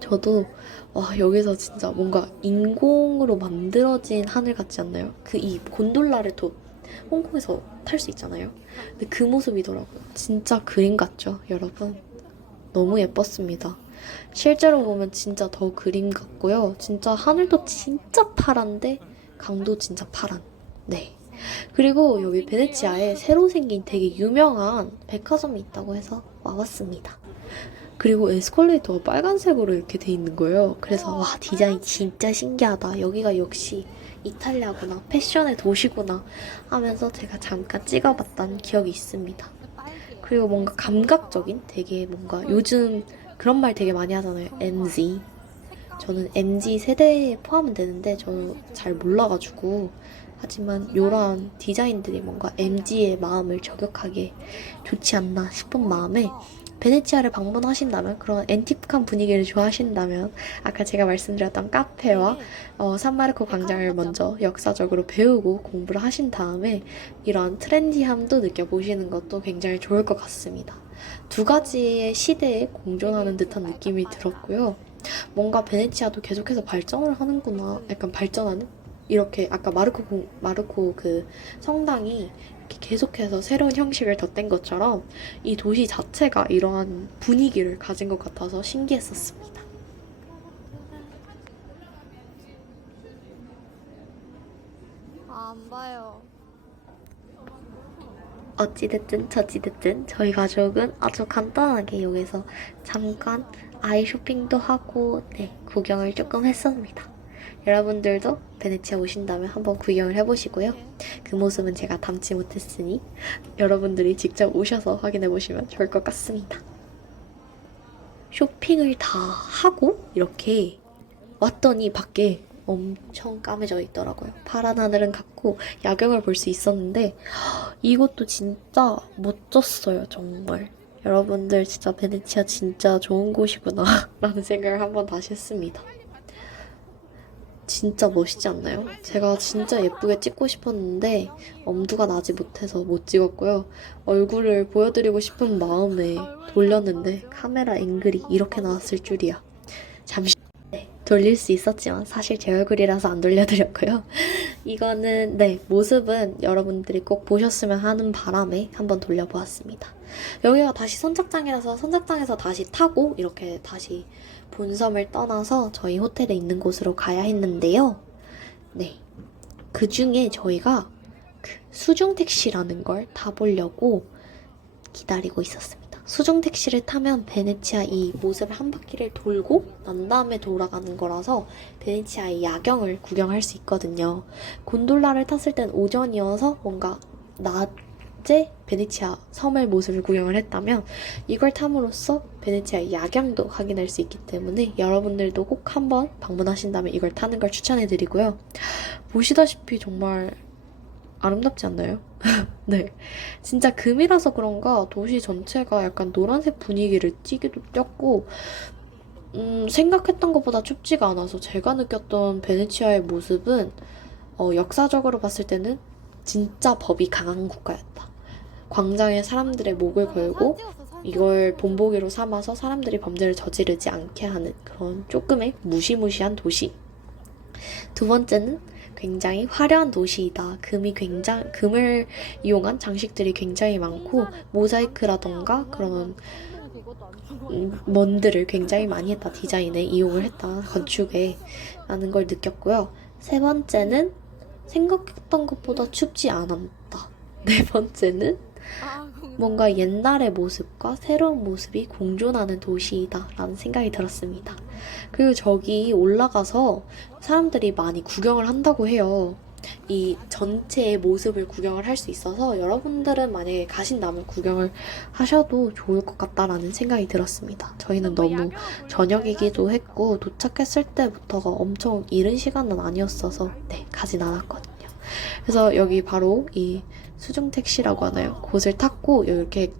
저도 와, 여기서 진짜 뭔가 인공으로 만들어진 하늘 같지 않나요? 이 곤돌라를 또 홍콩에서 탈 수 있잖아요. 근데 그 모습이더라고요. 진짜 그림 같죠, 여러분? 너무 예뻤습니다. 실제로 보면 진짜 더 그림 같고요. 진짜 하늘도 진짜 파란데 강도 진짜 파란. 네. 그리고 여기 베네치아에 새로 생긴 되게 유명한 백화점이 있다고 해서 와봤습니다. 그리고 에스컬레이터가 빨간색으로 이렇게 돼 있는 거예요. 그래서 와, 디자인 진짜 신기하다. 여기가 역시 이탈리아구나, 패션의 도시구나 하면서 제가 잠깐 찍어봤던 기억이 있습니다. 그리고 뭔가 감각적인 되게 뭔가 요즘 그런 말 되게 많이 하잖아요. MZ. 저는 MZ 세대에 포함은 되는데 저는 잘 몰라가지고 하지만 이런 디자인들이 뭔가 MZ의 마음을 저격하게 좋지 않나 싶은 마음에 베네치아를 방문하신다면 그런 앤틱한 분위기를 좋아하신다면 아까 제가 말씀드렸던 카페와 산마르코 광장을 먼저 역사적으로 배우고 공부를 하신 다음에 이런 트렌디함도 느껴보시는 것도 굉장히 좋을 것 같습니다. 두 가지의 시대에 공존하는 듯한 느낌이 들었고요. 뭔가 베네치아도 계속해서 발전을 하는구나. 약간 발전하는? 이렇게 아까 마르코 그 성당이 이렇게 계속해서 새로운 형식을 덧댄 것처럼 이 도시 자체가 이러한 분위기를 가진 것 같아서 신기했었습니다. 안 봐요. 어찌됐든 저찌됐든 저희 가족은 아주 간단하게 여기서 잠깐 아이 쇼핑도 하고 네, 구경을 조금 했습니다. 여러분들도 베네치아 오신다면 한번 구경을 해보시고요. 그 모습은 제가 담지 못했으니 여러분들이 직접 오셔서 확인해 보시면 좋을 것 같습니다. 쇼핑을 다 하고 이렇게 왔더니 밖에 엄청 까매져 있더라고요. 파란 하늘은 같고 야경을 볼 수 있었는데 이것도 진짜 멋졌어요, 정말. 여러분들 진짜 베네치아 진짜 좋은 곳이구나 라는 생각을 한번 다시 했습니다. 진짜 멋있지 않나요? 제가 진짜 예쁘게 찍고 싶었는데 엄두가 나지 못해서 못 찍었고요. 얼굴을 보여드리고 싶은 마음에 돌렸는데 카메라 앵글이 이렇게 나왔을 줄이야. 잠시 돌릴 수 있었지만 사실 제 얼굴이라서 안 돌려드렸고요. 이거는 네, 모습은 여러분들이 꼭 보셨으면 하는 바람에 한번 돌려보았습니다. 여기가 다시 선착장이라서 선착장에서 다시 타고 이렇게 다시 본섬을 떠나서 저희 호텔에 있는 곳으로 가야 했는데요. 네, 그 중에 저희가 그 수중택시라는 걸 타보려고 기다리고 있었습니다. 수중택시를 타면 베네치아 이 모습을 한 바퀴를 돌고 난 다음에 돌아가는 거라서 베네치아의 야경을 구경할 수 있거든요. 곤돌라를 탔을 땐 오전이어서 뭔가 낮에 베네치아 섬의 모습을 구경을 했다면 이걸 탐으로써 베네치아의 야경도 확인할 수 있기 때문에 여러분들도 꼭 한번 방문하신다면 이걸 타는 걸 추천해드리고요. 보시다시피 정말 아름답지 않나요? 네. 진짜 금이라서 그런가 도시 전체가 약간 노란색 분위기를 띠기도 띄었고, 생각했던 것보다 춥지가 않아서 제가 느꼈던 베네치아의 모습은, 역사적으로 봤을 때는 진짜 법이 강한 국가였다. 광장에 사람들의 목을 걸고, 이걸 본보기로 삼아서 사람들이 범죄를 저지르지 않게 하는 그런 조금의 무시무시한 도시. 두 번째는 굉장히 화려한 도시이다. 금을 이용한 장식들이 굉장히 많고 모자이크라던가 그런 먼들을 굉장히 많이 했다. 디자인에 이용을 했다. 건축에 라는 걸 느꼈고요. 세 번째는 생각했던 것보다 춥지 않았다. 네 번째는 뭔가 옛날의 모습과 새로운 모습이 공존하는 도시이다 라는 생각이 들었습니다. 그리고 저기 올라가서 사람들이 많이 구경을 한다고 해요. 이 전체의 모습을 구경을 할 수 있어서 여러분들은 만약에 가신다면 구경을 하셔도 좋을 것 같다라는 생각이 들었습니다. 저희는 너무 저녁이기도 했고 도착했을 때부터가 엄청 이른 시간은 아니었어서 네, 가진 않았거든요. 그래서 여기 바로 이 수중택시라고 하나요? 곳을 탔고 이렇게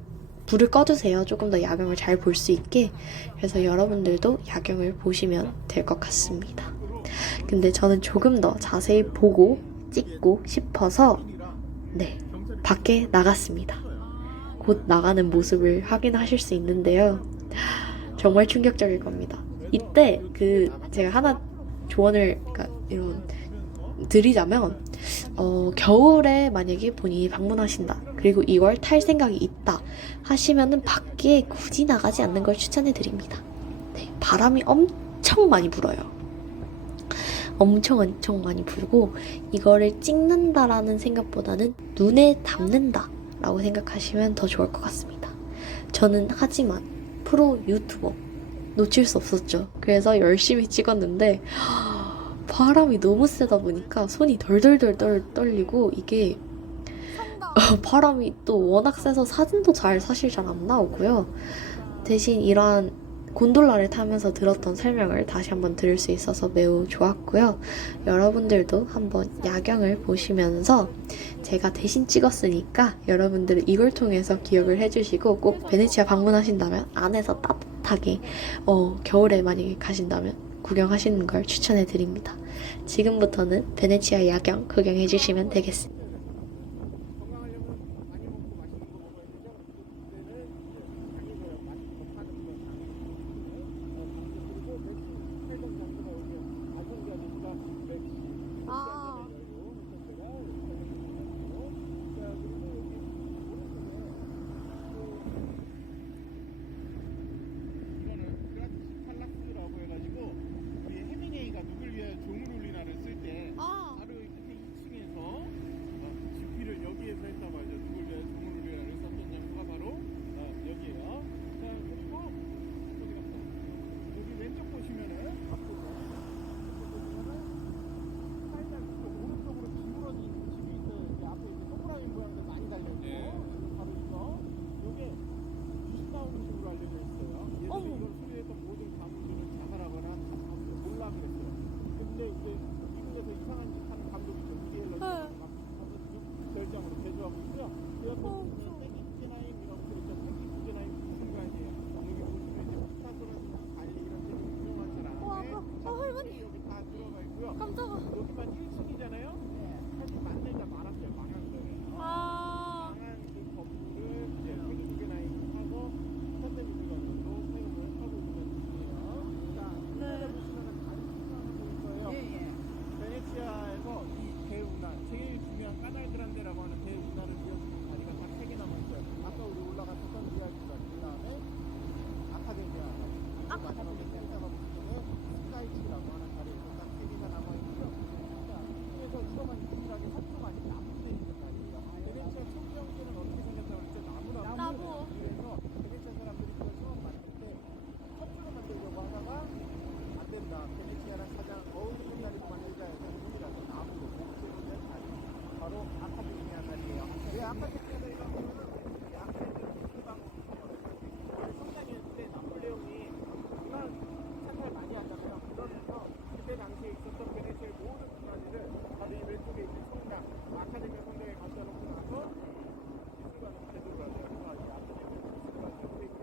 불을 꺼주세요. 조금 더 야경을 잘 볼 수 있게. 그래서 여러분들도 야경을 보시면 될 것 같습니다. 근데 저는 조금 더 자세히 보고 찍고 싶어서 네, 밖에 나갔습니다. 곧 나가는 모습을 확인하실 수 있는데요. 정말 충격적일 겁니다. 이때 제가 하나 조언을 드리자면 겨울에 만약에 본인이 방문하신다 그리고 이걸 탈 생각이 있다 하시면은 밖에 굳이 나가지 않는 걸 추천해 드립니다. 네, 바람이 엄청 많이 불어요. 엄청 많이 불고 이거를 찍는다라는 생각보다는 눈에 담는다 라고 생각하시면 더 좋을 것 같습니다. 저는 하지만 프로 유튜버 놓칠 수 없었죠. 그래서 열심히 찍었는데 바람이 너무 세다 보니까 손이 덜덜덜 떨리고 이게 바람이 또 워낙 세서 사진도 사실 잘 안 나오고요. 대신 이러한 곤돌라를 타면서 들었던 설명을 다시 한번 들을 수 있어서 매우 좋았고요. 여러분들도 한번 야경을 보시면서 제가 대신 찍었으니까 여러분들은 이걸 통해서 기억을 해주시고 꼭 베네치아 방문하신다면 안에서 따뜻하게 겨울에 만약에 가신다면 구경하시는 걸 추천해 드립니다. 지금부터는 베네치아 야경 구경해 주시면 되겠습니다. 바로 끝에 2층에서 지피를 여기에서 했다고 하죠. 누굴 위해 종을 위해 깜짝아. 여기만 1층이잖아요. 사실 만들자 말았어요. 망한 거예요. 아. 망한 그 건물을 이제 세계주계 라인 타고 현대미술관으로 사용을 하고 있는 중이에요. 자, 네. 보시면은 다리 하나 보일 거예요. 예. 베네치아에서 이 대운하, 제일 중요한 까날그란데라고 하는 대운하를 이어주는 다리가 딱 3개 남아있어요. 아까 우리 올라갔었던 리알토다. 그 다음에 아카데미아. 마지막에 생사가 보시면은 스카이치라고 하는 다리에서 딱 3개가 남아있고요. 자, 그래서 이거만 유일하게 석조가 아닌 나무에 있는 다리예요. 베네치아 초기 형태는 어떻게 생겼다고 그랬죠? 나무라고. 나무. 그래서 베네치아 사람들이 그걸 처음 만들 때 석조로 만들려고 하다가 안 된다. 베네치아랑 가장 어울리는 다리로 만들자 해서 유일하게 나무로 목재로 된 다리. 바로 아카데미아 다리예요. 왜 아카데미아 다리가 보면은 이 아카데미아 원래 성당이었는데 나폴레옹이 문화 찬탈 많이 하잖아요. 그러면서 그때 당시에 있었던 베네치아의 모든 문화재를 바로 이 왼쪽에 있는 성당, 아카데미아 성당에 갖다 놓고 나서 미술관을 제도를 하세요. 그래서 이 아카데미아 미술관 제도에 있는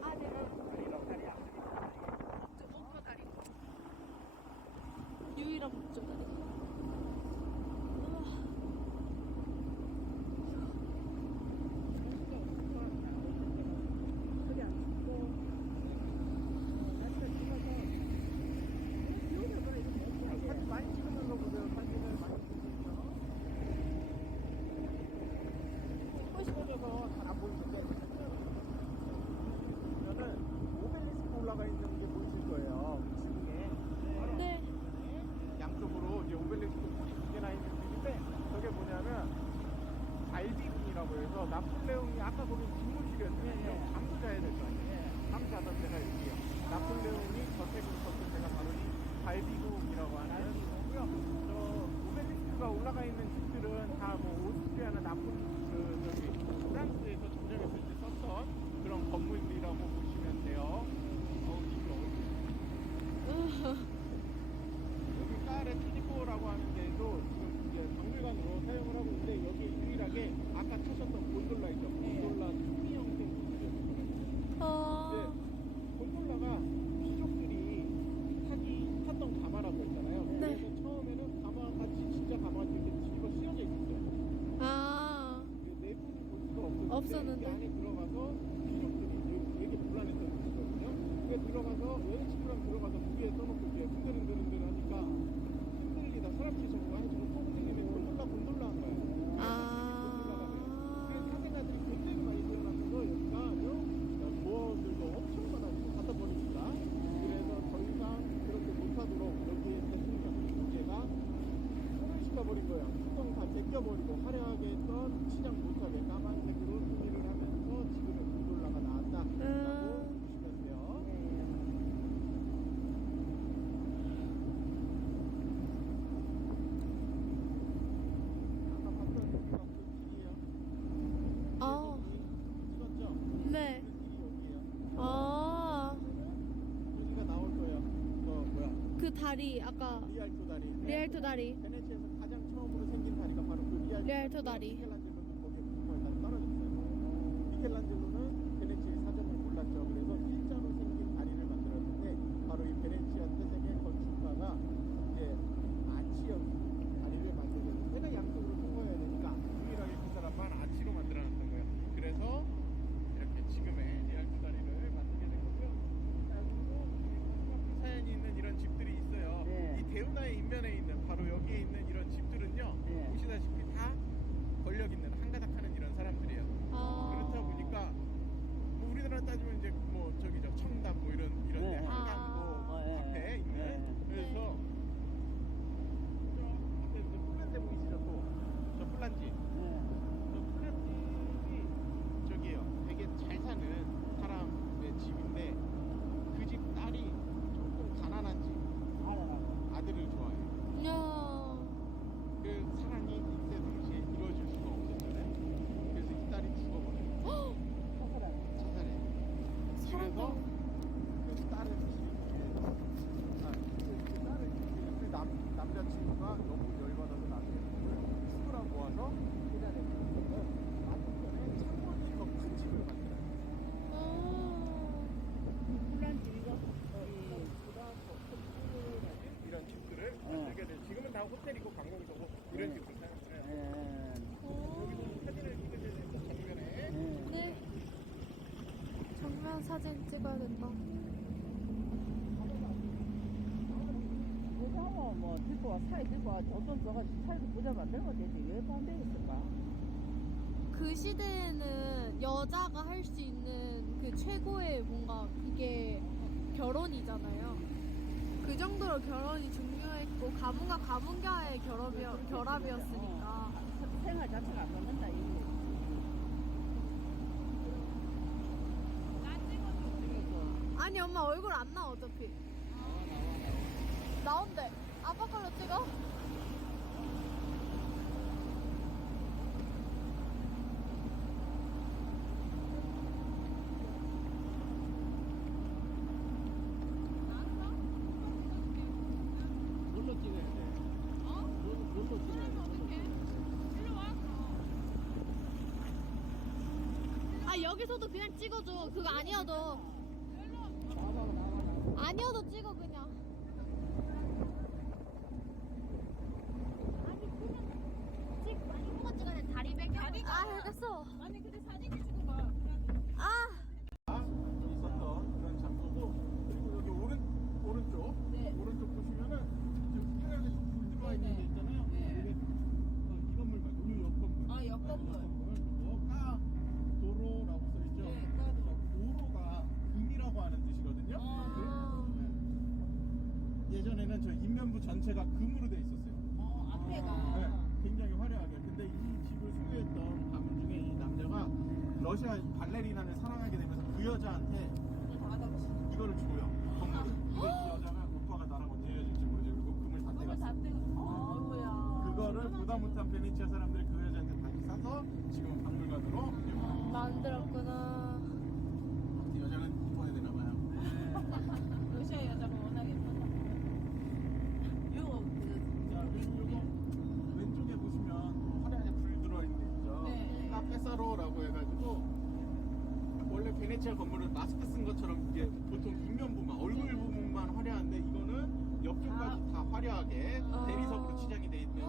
다리라서 다리라고 다리야. 유일한 목적다리. 사진 많이 찍는 거 보세요. 사진을 많이 찍으면요. 찍어져서 잘 안 보이는데 보면은 오벨리스크 올라가 있는 게 보이실 거예요. 지붕에. 네. 양쪽으로 이제 오벨리스크 뿔이 2개나 있는 중인데 저게 뭐냐면 갈비군이라고 해서 나폴레옹이 아까 거기 집무실이었잖아요. 잠도 자야 될 거 아니에요. 잠 자던 데가 여기요. 나폴레옹이 저택으로 썼던 데가 바로 이 갈비궁이라고 하는 거고요. 저 오벨리스크가 올라가 있는 집들은 다 뭐 오스트리아나 저기 프랑스에서 전쟁했을 때 썼던 그런 건물들이라고 보시면 돼요. 여기 까레 피디코라고 하는 데도 지금 이제 박물관으로 사용을 하고 있는데 여기 유일하게 아까 타셨던 곤돌라 있죠? 곤돌라 투미 형태 곤돌라예요. 어. 곤돌라가 귀족들이 탔던 가마라고 했잖아요. 네. 그래서 처음에는 가마같이 진짜 가마같이 이렇게 뒤집어 씌워져 있었어요. 아. 내부를 볼 수가 없었는데. 이 안에 들어가서 귀족들이 되게 곤란했던 곳이거든요. 그게 들어가서 여행 친구랑 들어가서 무게에 써놓고 이렇게 흔들흔들 하니까 흔들리다 사람들이 자꾸 안에 저거 또 흔들리면 곤돌라 한 거예요. 아. 그래서 사생아들이 굉장히 많이 태어나면서 여기가 모어들도 엄청 많아지고 갖다 버리니까 그래서 더 이상 그렇게 못하도록 여기에 대통령 문제가 손을 시켜버린 거예요. 수동 다 제껴버리고 화려하게 했던 시장 못하게 까만색으로 정리를 하면서 지금은 곤돌라가 나왔다라고 보시면 돼요. 아까 봤던 여기가 그 길이에요. 아. 찍었죠? 네. 그 길이 여기에요. 아. 여기가 나올 거예요. 그 다리 아까 리알토 다리. 리알토 다리. 베네치아에서 가장 처음으로 생긴 다리가 바로 그 리알토 다리. 미켈란젤로도 거기에 붙어서 떨어졌어요. 미켈란젤로는 베네치아의 사정을 몰랐죠. 그래서 일자로 생긴 다리를 만들었는데 바로 이 베네치아 태생의 건축가가 이제 아치형 다리를 만들었는데 내가 양쪽으로 통과해야 되니까 유일하게 그 사람만 아치로 만들어놨던 거예요. 그래서 이렇게 지금의 리알토 다리를 만들게 된 거고요. 자, 그리고 이 사연이 있는 이런 집들이 있어요. 네. 이 대운하의 인면에 있는 바로 여기에 있는 이런 집들은요. 네. 보시다시피 다 권력 있는 한가닥하는 이런 사람들이에요. 아. 그렇다 보니까 뭐 우리나라 따지면 이제 뭐 저기 저 청담 뭐 이런 데 네. 한강고 아. 앞에 있는 네. 그래서 저 앞에 그 플란데 보이시죠? 저 플란지 저 플란집이 저기요 되게 잘 사는 사람의 집인데 그 집 딸이 조금 가난한 집 아들을 좋아해요. 야. 그 사랑이 이때 당시에 이루어질 수가 없었잖아요. 그래서 이 딸이 죽어버려요. 자살해. 그래서 그 딸을 지키는 그 딸을 지키는 그 남자친구가 너무 열받아서 나중에 돈을 수구랑 모아서 그날에 맞은편에 창문이 더 큰 집을 만들어요. 이런 집들을 만들 호텔이고 관광서고 이런 식으로 생각을 해요. 예. 여기도 사진을 찍으셔야 돼요. 정면에. 네. 정면 사진 찍어야 된다. 그거 뭐 들고 와 차에 들고 와 어떤 써가지고 차에서 부자 만들면 되지 왜 반대 있을까? 그 시대에는 여자가 할 수 있는 그 최고의 뭔가 그게 결혼이잖아요. 그 정도로 결혼이 중요했고 가문과 가문과의 결합이었으니까. 생활 자체가 안 맞는다 이거. 아니 엄마 얼굴 안 나와 어차피. 나온대. 아빠 걸로 찍어. 뭘로 찍어야 돼? 뭘로 찍어야 돼? 아 여기서도 그냥 찍어줘. 그거 아니어도. 아니어도 찍어 그냥. 아 알겠어. 아니 근데 사진을 찍어봐. 아 있었던 그런 장소고 그리고 여기 오른쪽 네. 오른쪽 보시면은 지금 하얀게 불 들어와 있는 게 있잖아요. 네. 이게 이 건물 말고 이 옆 건물. 아, 옆 건물. 까 도로라고 써 있죠. 네, 까도로. 도로가 금이라고 하는 뜻이거든요. 아. 네. 예전에는 저 인면부 전체가 금으로 돼 있었어요. 앞에가. 네, 굉장히 화려하게. 근데 이 집을 소유했던 가문 중에 이 남자가 러시아 이 발레리나를 사랑하게 되면서 그 여자한테 이거를 줘요. 건물을. 근데 이 여자가 오빠가 나랑 언제 헤어질지 모르지. 그리고 금을 다 떼갔어. 아이고야. 그거를 부담 못한 베네치아 사람들이 그 여자한테 다시 사서 지금 박물관으로 만들었구나. 이 여자는 이뻐야 되나 봐요. 러시아 여자가 워낙 예뻐서. 자, 그리고 요거 왼쪽에 보시면 화려하게 불 들어있는 데 있죠. 네. 카페사로라고 해가지고 원래 베네치아 건물은 마스크 쓴 것처럼 이게 보통 뒷면부만 얼굴 부분만 화려한데 이거는 옆쪽까지 다 화려하게 대리석으로 치장이 돼 있는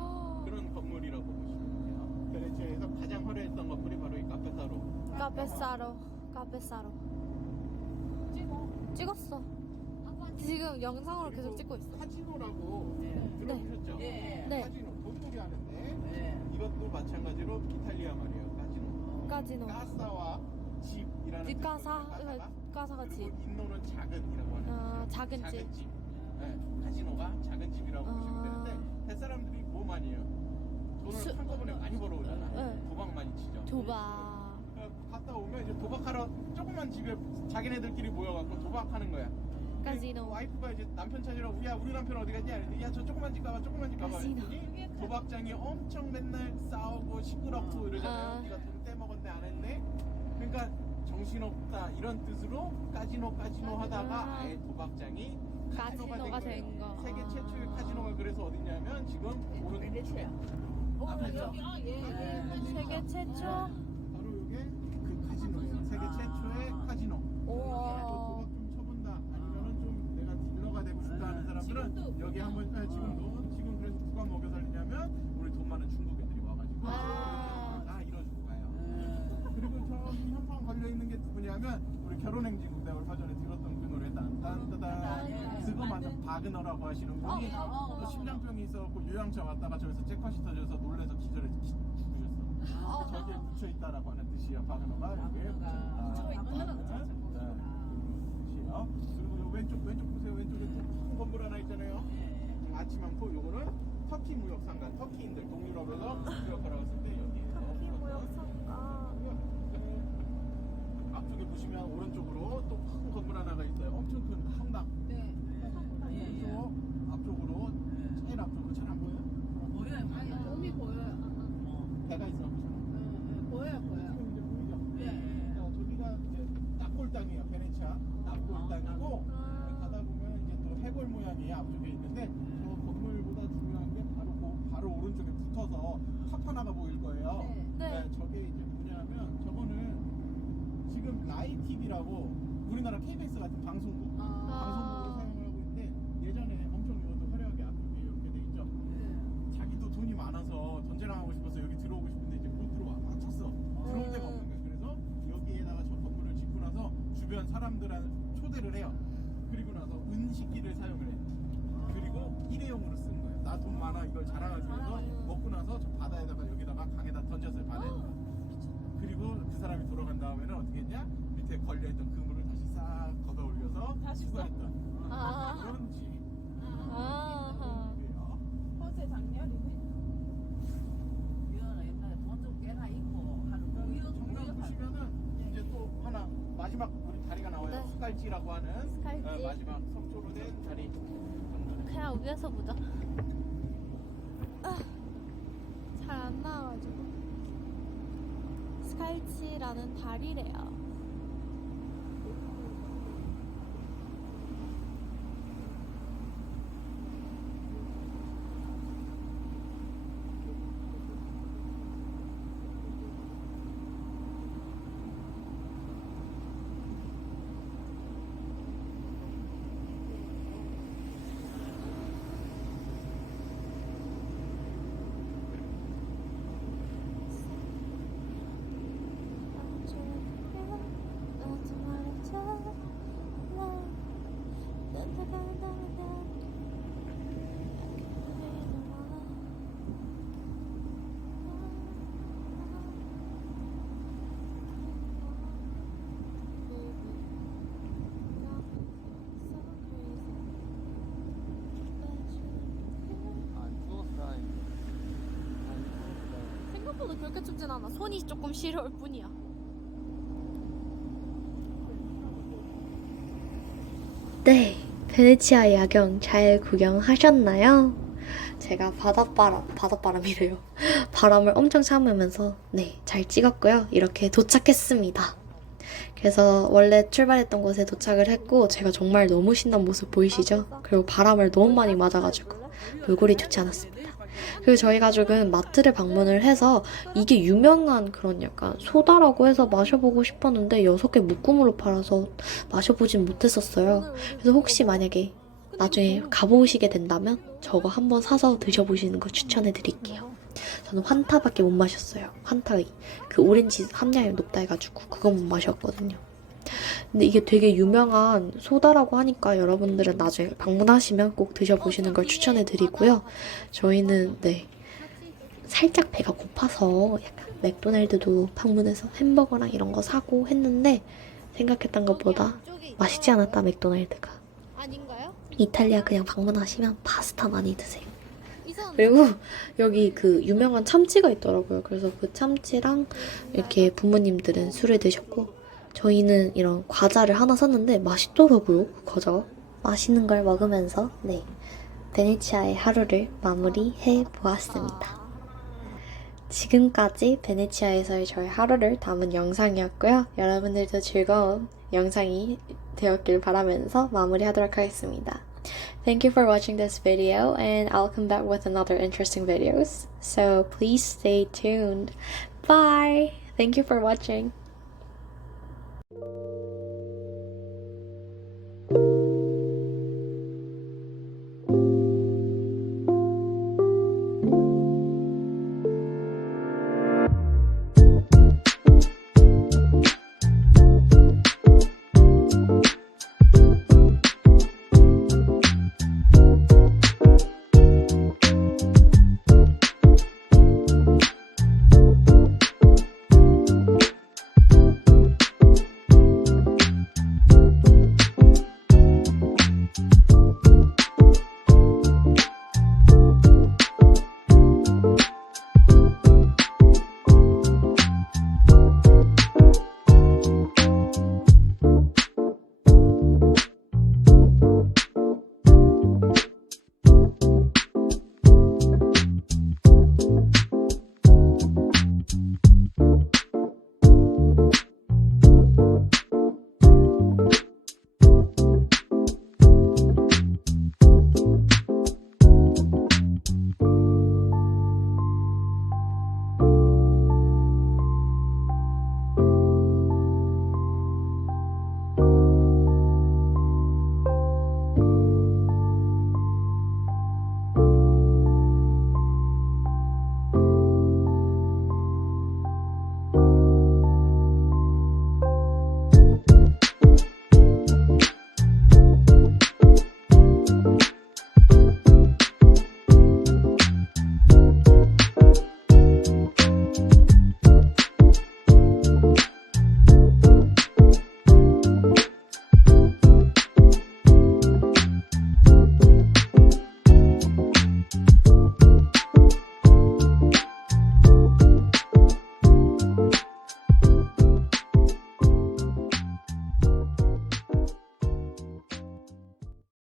그런 건물이라고 보시면 돼요. 베네치아에서 가장 화려했던 건물이 바로 이 카페사로. 카페사로. 찍었어. 지금 영상으로 계속 찍고 있어. 카지노라고 들어보셨죠? 네. 네. 카지노 돈놀이 하는데 네. 이것도 마찬가지로 이탈리아 말이에요. 카지노. 까지노. 가사와 집이라는 집가사. 뜻이거든요. 가사가 집. 그리고 인노는 작은이라고 하는 아, 작은 집. 집. 네, 카지노가 작은 집이라고 보시면 되는데 뱃사람들이 뭐 많이 해요? 돈을 한꺼번에 많이 벌어오잖아. 네. 도박 많이 치죠. 도박. 갔다 오면 이제 도박하러 조그만 집에 자기네들끼리 모여갖고 도박하는 거야. 카지노. 와이프가 이제 남편 찾으러 야 우리 남편 어디 갔냐? 이랬더니 야 저 조그만 집 가봐 카지노. 그랬더니 도박장이 엄청 맨날 싸우고 시끄럽고 이러잖아요. 아. 네가 돈 떼먹었네 안 했네. 그러니까 정신없다 이런 뜻으로 카지노 하다가 아예 도박장이 카지노가 된 거. 세계 최초의 카지노가 그래서 어디냐면 지금 베네치아. 앞에죠. 세계 최초. 바로 이게 그 카지노예요. 세계 최초의 카지노. 또 우와. 도박 좀 쳐본다 아니면은 좀 내가 딜러가 되고 싶다 하는 사람들은 지금도 여기 한번 지금 그래서 누가 먹여 살리냐면 우리 돈 많은 중국 애들이 와가지고 아. 다 이뤄주고 가요. 그리고 저기 현판 걸려 있는 게 누구냐면 우리 결혼행진국 내가 얼마 전에 들었던 그 노래 딴딴따단 그거 만든 바그너라고 하시는 분이 또 심장병이 있어갖고 요양차 왔다가 저기서 잭팟이 터져서 놀래서 기절해 죽으셨어. 저기에 붙여 있다라고 하는 뜻이에요. 바그너가 여기에 붙여 있다. 바그너가 뜻이에요. 그리고 요 왼쪽 보세요. 왼쪽에 큰 건물 하나 있잖아요. 아치 많고 요거는 터키 무역상가 터키인들 동유럽에서 무역하러 왔을 때 여기에서 터키 무역상가. 앞쪽에 보시면 오른쪽으로 또 큰 건물 하나가 있어요. 엄청 큰 성당. 네. 그래서 앞쪽으로 제일 앞쪽으로 잘 안 보여요? 보여요. 아니, 몸이 보여요. 배가 있어 보잖아. 보여요. 지금 이제 보이죠? 네. 자, 저기가 이제 납골 땅이에요. 베네치아 납골 땅이고 가다 보면 이제 또 해골 모양이 앞쪽에 있는데 저 건물보다 중요한 게 바로 오른쪽에 붙어서 탑 하나가 보일 거예요. 네. 저게 이제 뭐냐면 저거는 지금 라이 TV라고 우리나라 KBS 같은 방송국 방송국으로 사용을 하고 있는데 예전에 엄청 이것도 화려하게 앞쪽에 이렇게 돼 있죠. 친구들한테 초대를 해요. 그리고 나서 은식기를 사용을 해요. 그리고 일회용으로 쓰는 거예요. 나 돈 많아 이걸 자랑하기 위해서 먹고 나서 저 바다에다가 여기다가 강에다 던졌어요. 바다에다가. 그리고 그 사람이 돌아간 다음에는 어떻게 했냐? 밑에 걸려있던 그물을 다시 싹 걷어 올려서 수거했던 아. 그런 지. 아하. 허세 장렬이네. 이거는 옛날에 돈좀 꽤나 있고 하는 거. 이거 정면 보시면은 이제 또 하나 마지막 우리 다리가 나와요. 네. 스칼지라고 하는 스칼지. 마지막 석조로 된 다리. 그냥 위에서 보자. 잘 안 나와가지고. 스칼치라는 다리래요. 생각보다 그렇게 춥진 않아. 손이 조금 시려울 뿐이야. 네, 베네치아 야경 잘 구경하셨나요? 제가 바닷바람이래요. 바람을 엄청 참으면서 네, 잘 찍었고요. 이렇게 도착했습니다. 그래서 원래 출발했던 곳에 도착을 했고 제가 정말 너무 신난 모습 보이시죠? 그리고 바람을 너무 많이 맞아가지고 얼굴이 좋지 않았습니다. 그리고 저희 가족은 마트를 방문을 해서 이게 유명한 그런 약간 소다라고 해서 마셔보고 싶었는데 6개 묶음으로 팔아서 마셔보진 못했었어요. 그래서 혹시 만약에 나중에 가보시게 된다면 저거 한번 사서 드셔보시는 거 추천해드릴게요. 저는 환타밖에 못 마셨어요. 환타 그 오렌지 함량이 높다 해가지고 그거 못 마셨거든요. 근데 이게 되게 유명한 소다라고 하니까 여러분들은 나중에 방문하시면 꼭 드셔보시는 걸 추천해드리고요. 저희는 네 살짝 배가 고파서 약간 맥도날드도 방문해서 햄버거랑 이런 거 사고 했는데 생각했던 것보다 맛있지 않았다 맥도날드가. 아닌가요? 이탈리아 그냥 방문하시면 파스타 많이 드세요. 이상한데? 그리고 여기 그 유명한 참치가 있더라고요. 그래서 그 참치랑 이렇게 부모님들은 술을 드셨고 저희는 이런 과자를 하나 샀는데 맛있더라고요. 그 과자가. 맛있는 걸 먹으면서 네 베네치아의 하루를 마무리해 보았습니다. 지금까지 베네치아에서의 저의 하루를 담은 영상이었고요. 여러분들도 즐거운 영상이 되었길 바라면서 마무리하도록 하겠습니다. Thank you for watching this video and I'll come back with another interesting videos. So please stay tuned. Bye! Thank you for watching.